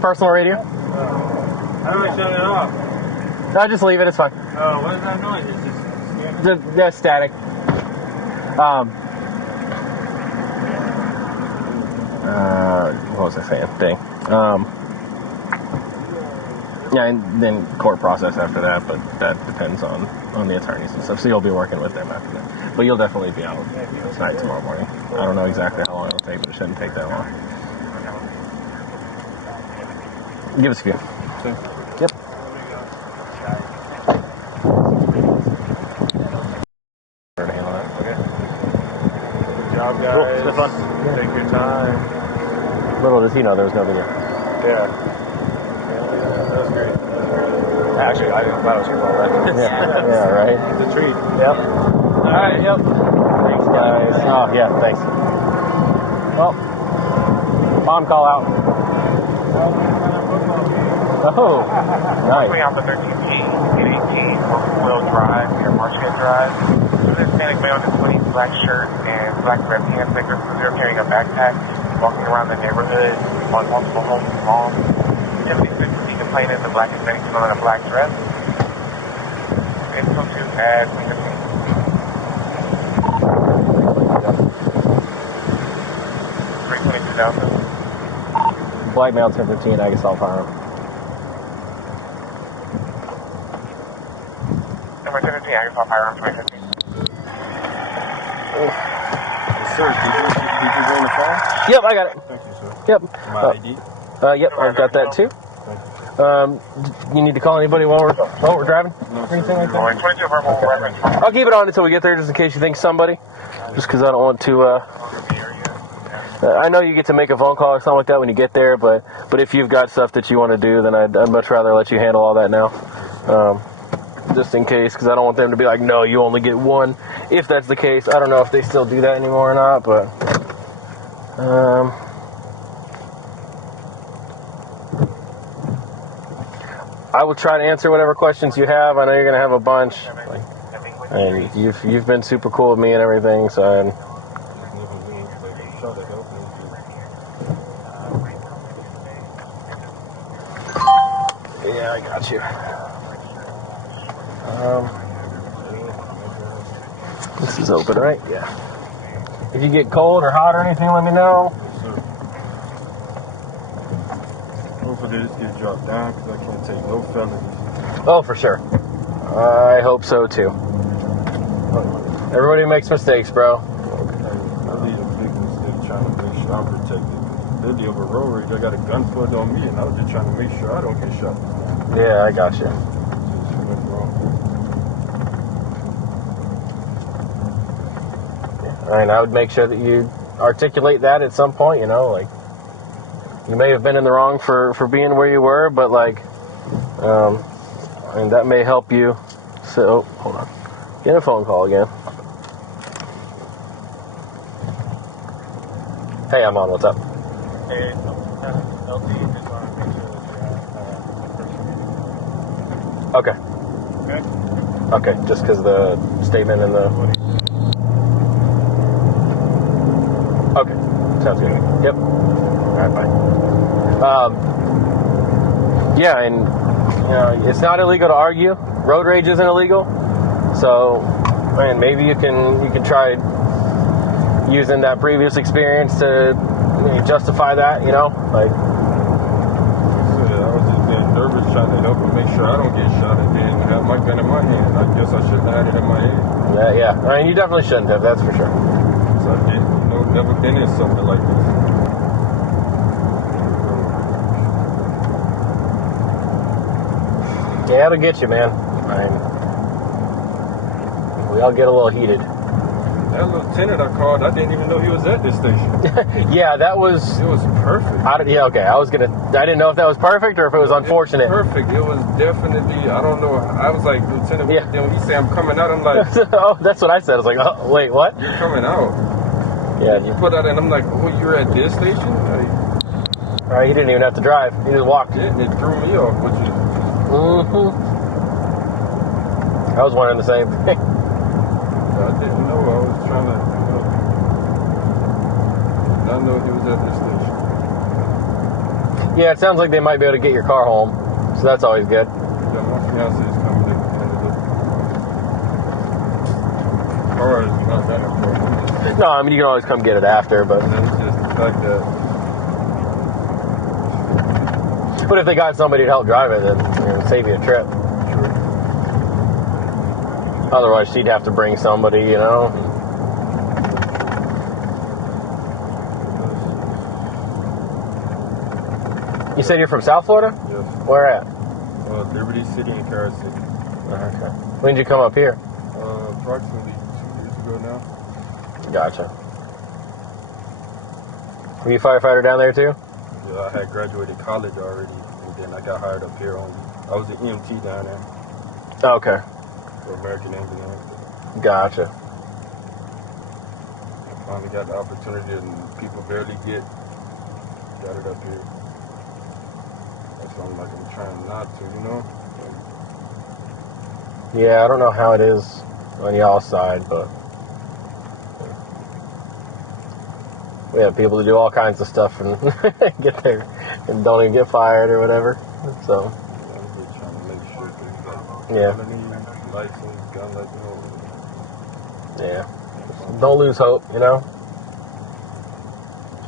Personal radio? How do I shut it off? No, just leave it. It's fine. Oh, what is that noise? It's Just static. What was I saying? Thing. Yeah, and then court process after that, but that depends on the attorneys and stuff. So you'll be working with them after that. But you'll definitely be out tonight, tomorrow morning. I don't know exactly how long it'll take, but it shouldn't take that long. Give us a few. Okay. Yep. Okay. Good job, guys. Cool. It's been fun. Take your time. Little does he know there was no video. Yeah. That's great. Actually, I'm glad I was here for all that. Yeah, right? It's a treat. Yep. All right, yep. Thanks, guys. Oh, yeah, thanks. Well, mom call out. Oh, nice. Coming out the 13th G, 818, four-wheel drive near Marshgate Drive. This Hispanic male in a 20s black shirt and black red pants, like they're carrying a backpack, walking around the neighborhood on multiple homes and malls. Typically, he complaining the black Hispanic female in a black dress. It's supposed to add fingerprint. Black male 1015, I guess I'll fire him. Number 1015, I guess I'll fire on 2015. Sir, did you bring the phone? Yep, I got it. Thank you, sir. Yep. My ID? Yep, I've got that too. You need to call anybody while we're driving? No, or anything like that? 22 verbal reference. I'll keep it on until we get there, just in case you think somebody. Just because I don't want to. I know you get to make a phone call or something like that when you get there, but if you've got stuff that you want to do, then I'd much rather let you handle all that now. Just in case, because I don't want them to be like, no, you only get one. If that's the case, I don't know if they still do that anymore or not, but I will try to answer whatever questions you have. I know you're gonna have a bunch. And you've been super cool with me and everything, so. Yeah, I got you. This is open, right? Yeah. If you get cold or hot or anything, let me know. Yes, sir. Hopefully this gets dropped down because I can't take no felonies. Oh, for sure. I hope so, too. Everybody makes mistakes, bro. I made a big mistake trying to make sure I'm protected. They deal with road rage. I got a gun pulled on me, and I was just trying to make sure I don't get shot. Yeah, I got you. Just went wrong. And I would make sure that you articulate that at some point, you know, like, you may have been in the wrong for being where you were, but, like, and that may help you. So, hold on. Get a phone call again. Hey, I'm on. What's up? Hey, LT, just want to make sure that Okay. Okay. Okay, just because the statement and the... Okay, sounds good. Yep. All right, bye. Yeah, and, you know, it's not illegal to argue. Road rage isn't illegal. So, man, maybe you can try using that previous experience to justify that, you know? Like, I was just being nervous trying to help him make sure I don't get shot and then have my gun in my hand. I guess I shouldn't have had it in my hand. yeah. I mean, you definitely shouldn't have, that's for sure. So I did, never been in something like this. Yeah, it'll get you, man. I mean, we all get a little heated. I That lieutenant I called, I didn't even know he was at this station. Yeah, that was... It was perfect. I didn't know if that was perfect or if it was unfortunate. It was perfect. It was definitely, I don't know. I was like, Lieutenant, then when he said I'm coming out, I'm like... Oh, that's what I said. I was like, oh, wait, what? You're coming out. Yeah. He put that in, I'm like, oh, you're at this station? Like, all right, he didn't even have to drive. He just walked. It threw me off, which is... Mm-hmm. I was wondering the same thing. I didn't know. I was trying to, I know he was at this station. Yeah, it sounds like they might be able to get your car home, so that's always good. Yeah, my fiance is coming at the end of the car is not that important. No, I mean, you can always come get it after, but... And it's just the fact that... But if they got somebody to help drive it, then it'll save you a trip. Sure. Otherwise, she'd have to bring somebody, you know. You said you're from South Florida? Yes. Where at? Liberty City and Carrot City. Okay. When did you come up here? Approximately 2 years ago now. Gotcha. Were you a firefighter down there too? Yeah, I had graduated college already, and then I got hired up here on. I was an EMT down there. Okay. For American Ambulance. Gotcha. I finally got the opportunity, and people barely got it up here. That's why I'm like, I'm trying not to, you know? Yeah, I don't know how it is on y'all's side, but we have people to do all kinds of stuff and get there and don't even get fired or whatever. So, I'm just trying to make sure that yeah. License, gun license. Yeah. Don't lose hope, you know?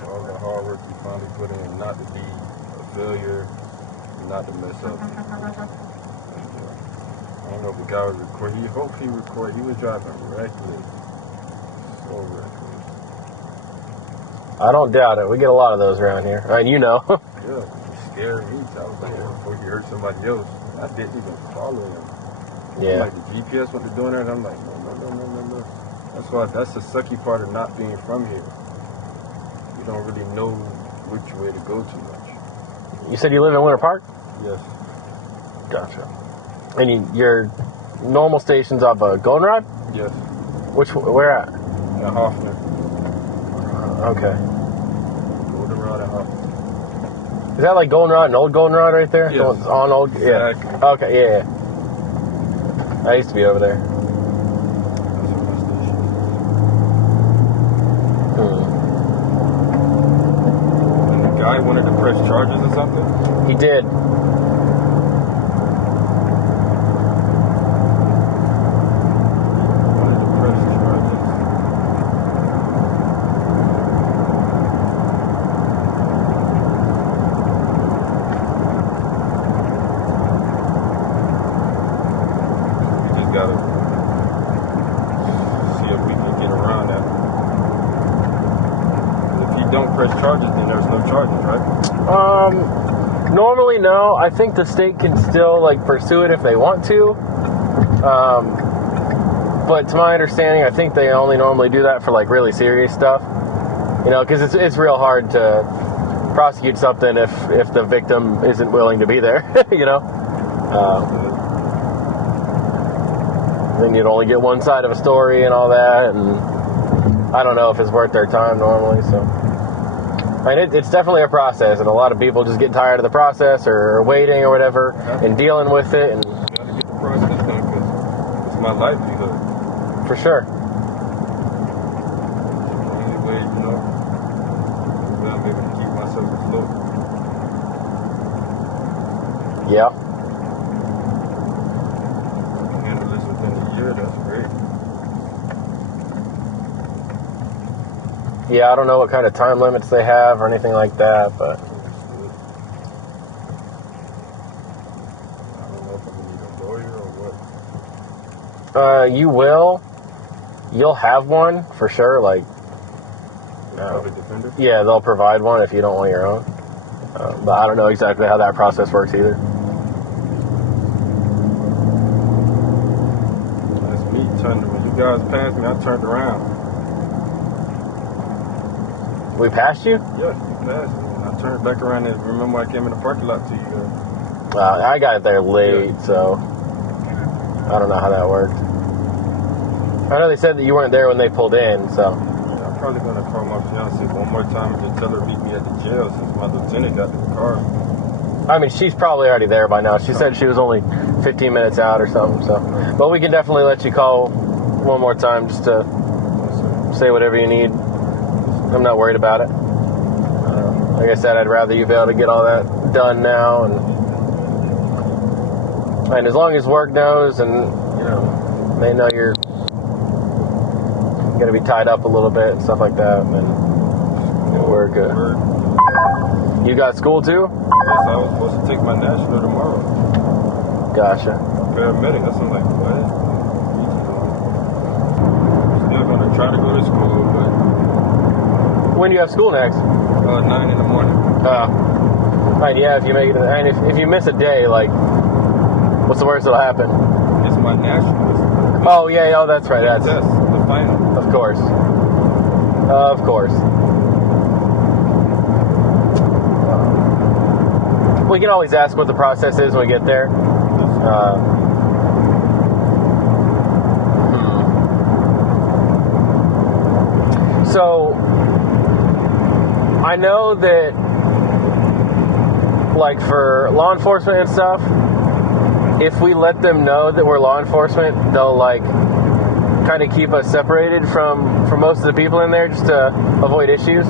All the hard work you finally put in, not to be a failure, not to mess up. I don't know if the guy was recording. He hoped he recorded. He was driving reckless. So reckless. I don't doubt it. We get a lot of those around here. I mean, you know. Yeah, it scared me. I was like, before he hurt somebody else, I didn't even follow him. Yeah. Like the GPS, what they're doing there, and I'm like, no. That's the sucky part of not being from here. You don't really know which way to go too much. You said you live in Winter Park? Yes. Gotcha. And your normal station's off Goldenrod? Yes. Where at? At Hoffman. Okay. Goldenrod and Hoffman. Is that like Goldenrod and Old Goldenrod right there? Yes. So on Old? Yeah. Exactly. Okay, yeah. I used to be over there. That's where my station is. And the guy wanted to press charges or something? He did. Charges, then there's no charges, right? Normally no. I think the state can still like pursue it if they want to. But to my understanding, I think they only normally do that for like really serious stuff. You know, because it's real hard to prosecute something if the victim isn't willing to be there. You know. Then you'd only get one side of a story and all that, and I don't know if it's worth their time normally. So. I mean, it's definitely a process, and a lot of people just get tired of the process or waiting or whatever and dealing with it. And you got to get the process done because it's my livelihood. For sure. It's the only way, you know, I'm able to keep myself afloat. Yeah. I can handle this within a year, that's great. Yeah, I don't know what kind of time limits they have or anything like that, but... I don't know if I'm going to need a lawyer or what. You will. You'll have one, for sure, like... Public defender? Yeah, they'll provide one if you don't want your own. But I don't know exactly how that process works either. That's me turning. When you guys passed me, I turned around. We passed you? Yeah, you passed. I turned back around and remember I came in the parking lot to you. I got there late, so I don't know how that worked. I know they said that you weren't there when they pulled in, so. Yeah, I'm probably going to call my fiance one more time and just tell her to meet me at the jail since my lieutenant got in the car. I mean, she's probably already there by now. She said she was only 15 minutes out or something, so. But we can definitely let you call one more time just to say whatever you need. I'm not worried about it. Like I said, I'd rather you be able to get all that done now, and as long as work knows, and they know you're gonna be tied up a little bit and stuff like that, then we're good. You got school too? Yes, I was supposed to take my national tomorrow. Gotcha. Paramedic. That's like what? Still gonna try to go to school, but. When do you have school next? 9 in the morning. Right, yeah, if you make it, and if you miss a day, like, what's the worst that'll happen? It's my nationals. Oh, yeah, oh, that's right, that's... Test, the final. Of course. Of course. We can always ask what the process is when we get there. So... I know that, like, for law enforcement and stuff, if we let them know that we're law enforcement, they'll, like, kind of keep us separated from most of the people in there just to avoid issues.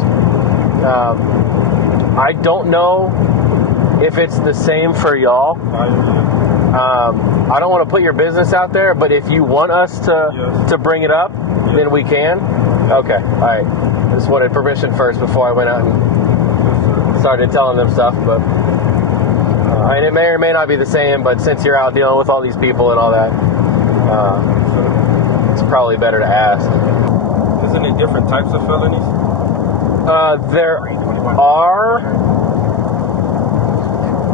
I don't know if it's the same for y'all. I don't want to put your business out there, but if you want us to bring it up, then we can. Okay, all right. I just wanted permission first before I went out and started telling them stuff, but and it may or may not be the same, but since you're out dealing with all these people and all that, it's probably better to ask. Isn't there different types of felonies? There are.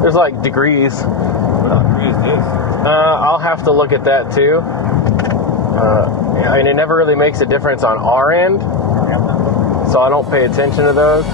There's like degrees. What degree is this? I'll have to look at that too. And it never really makes a difference on our end, so I don't pay attention to those.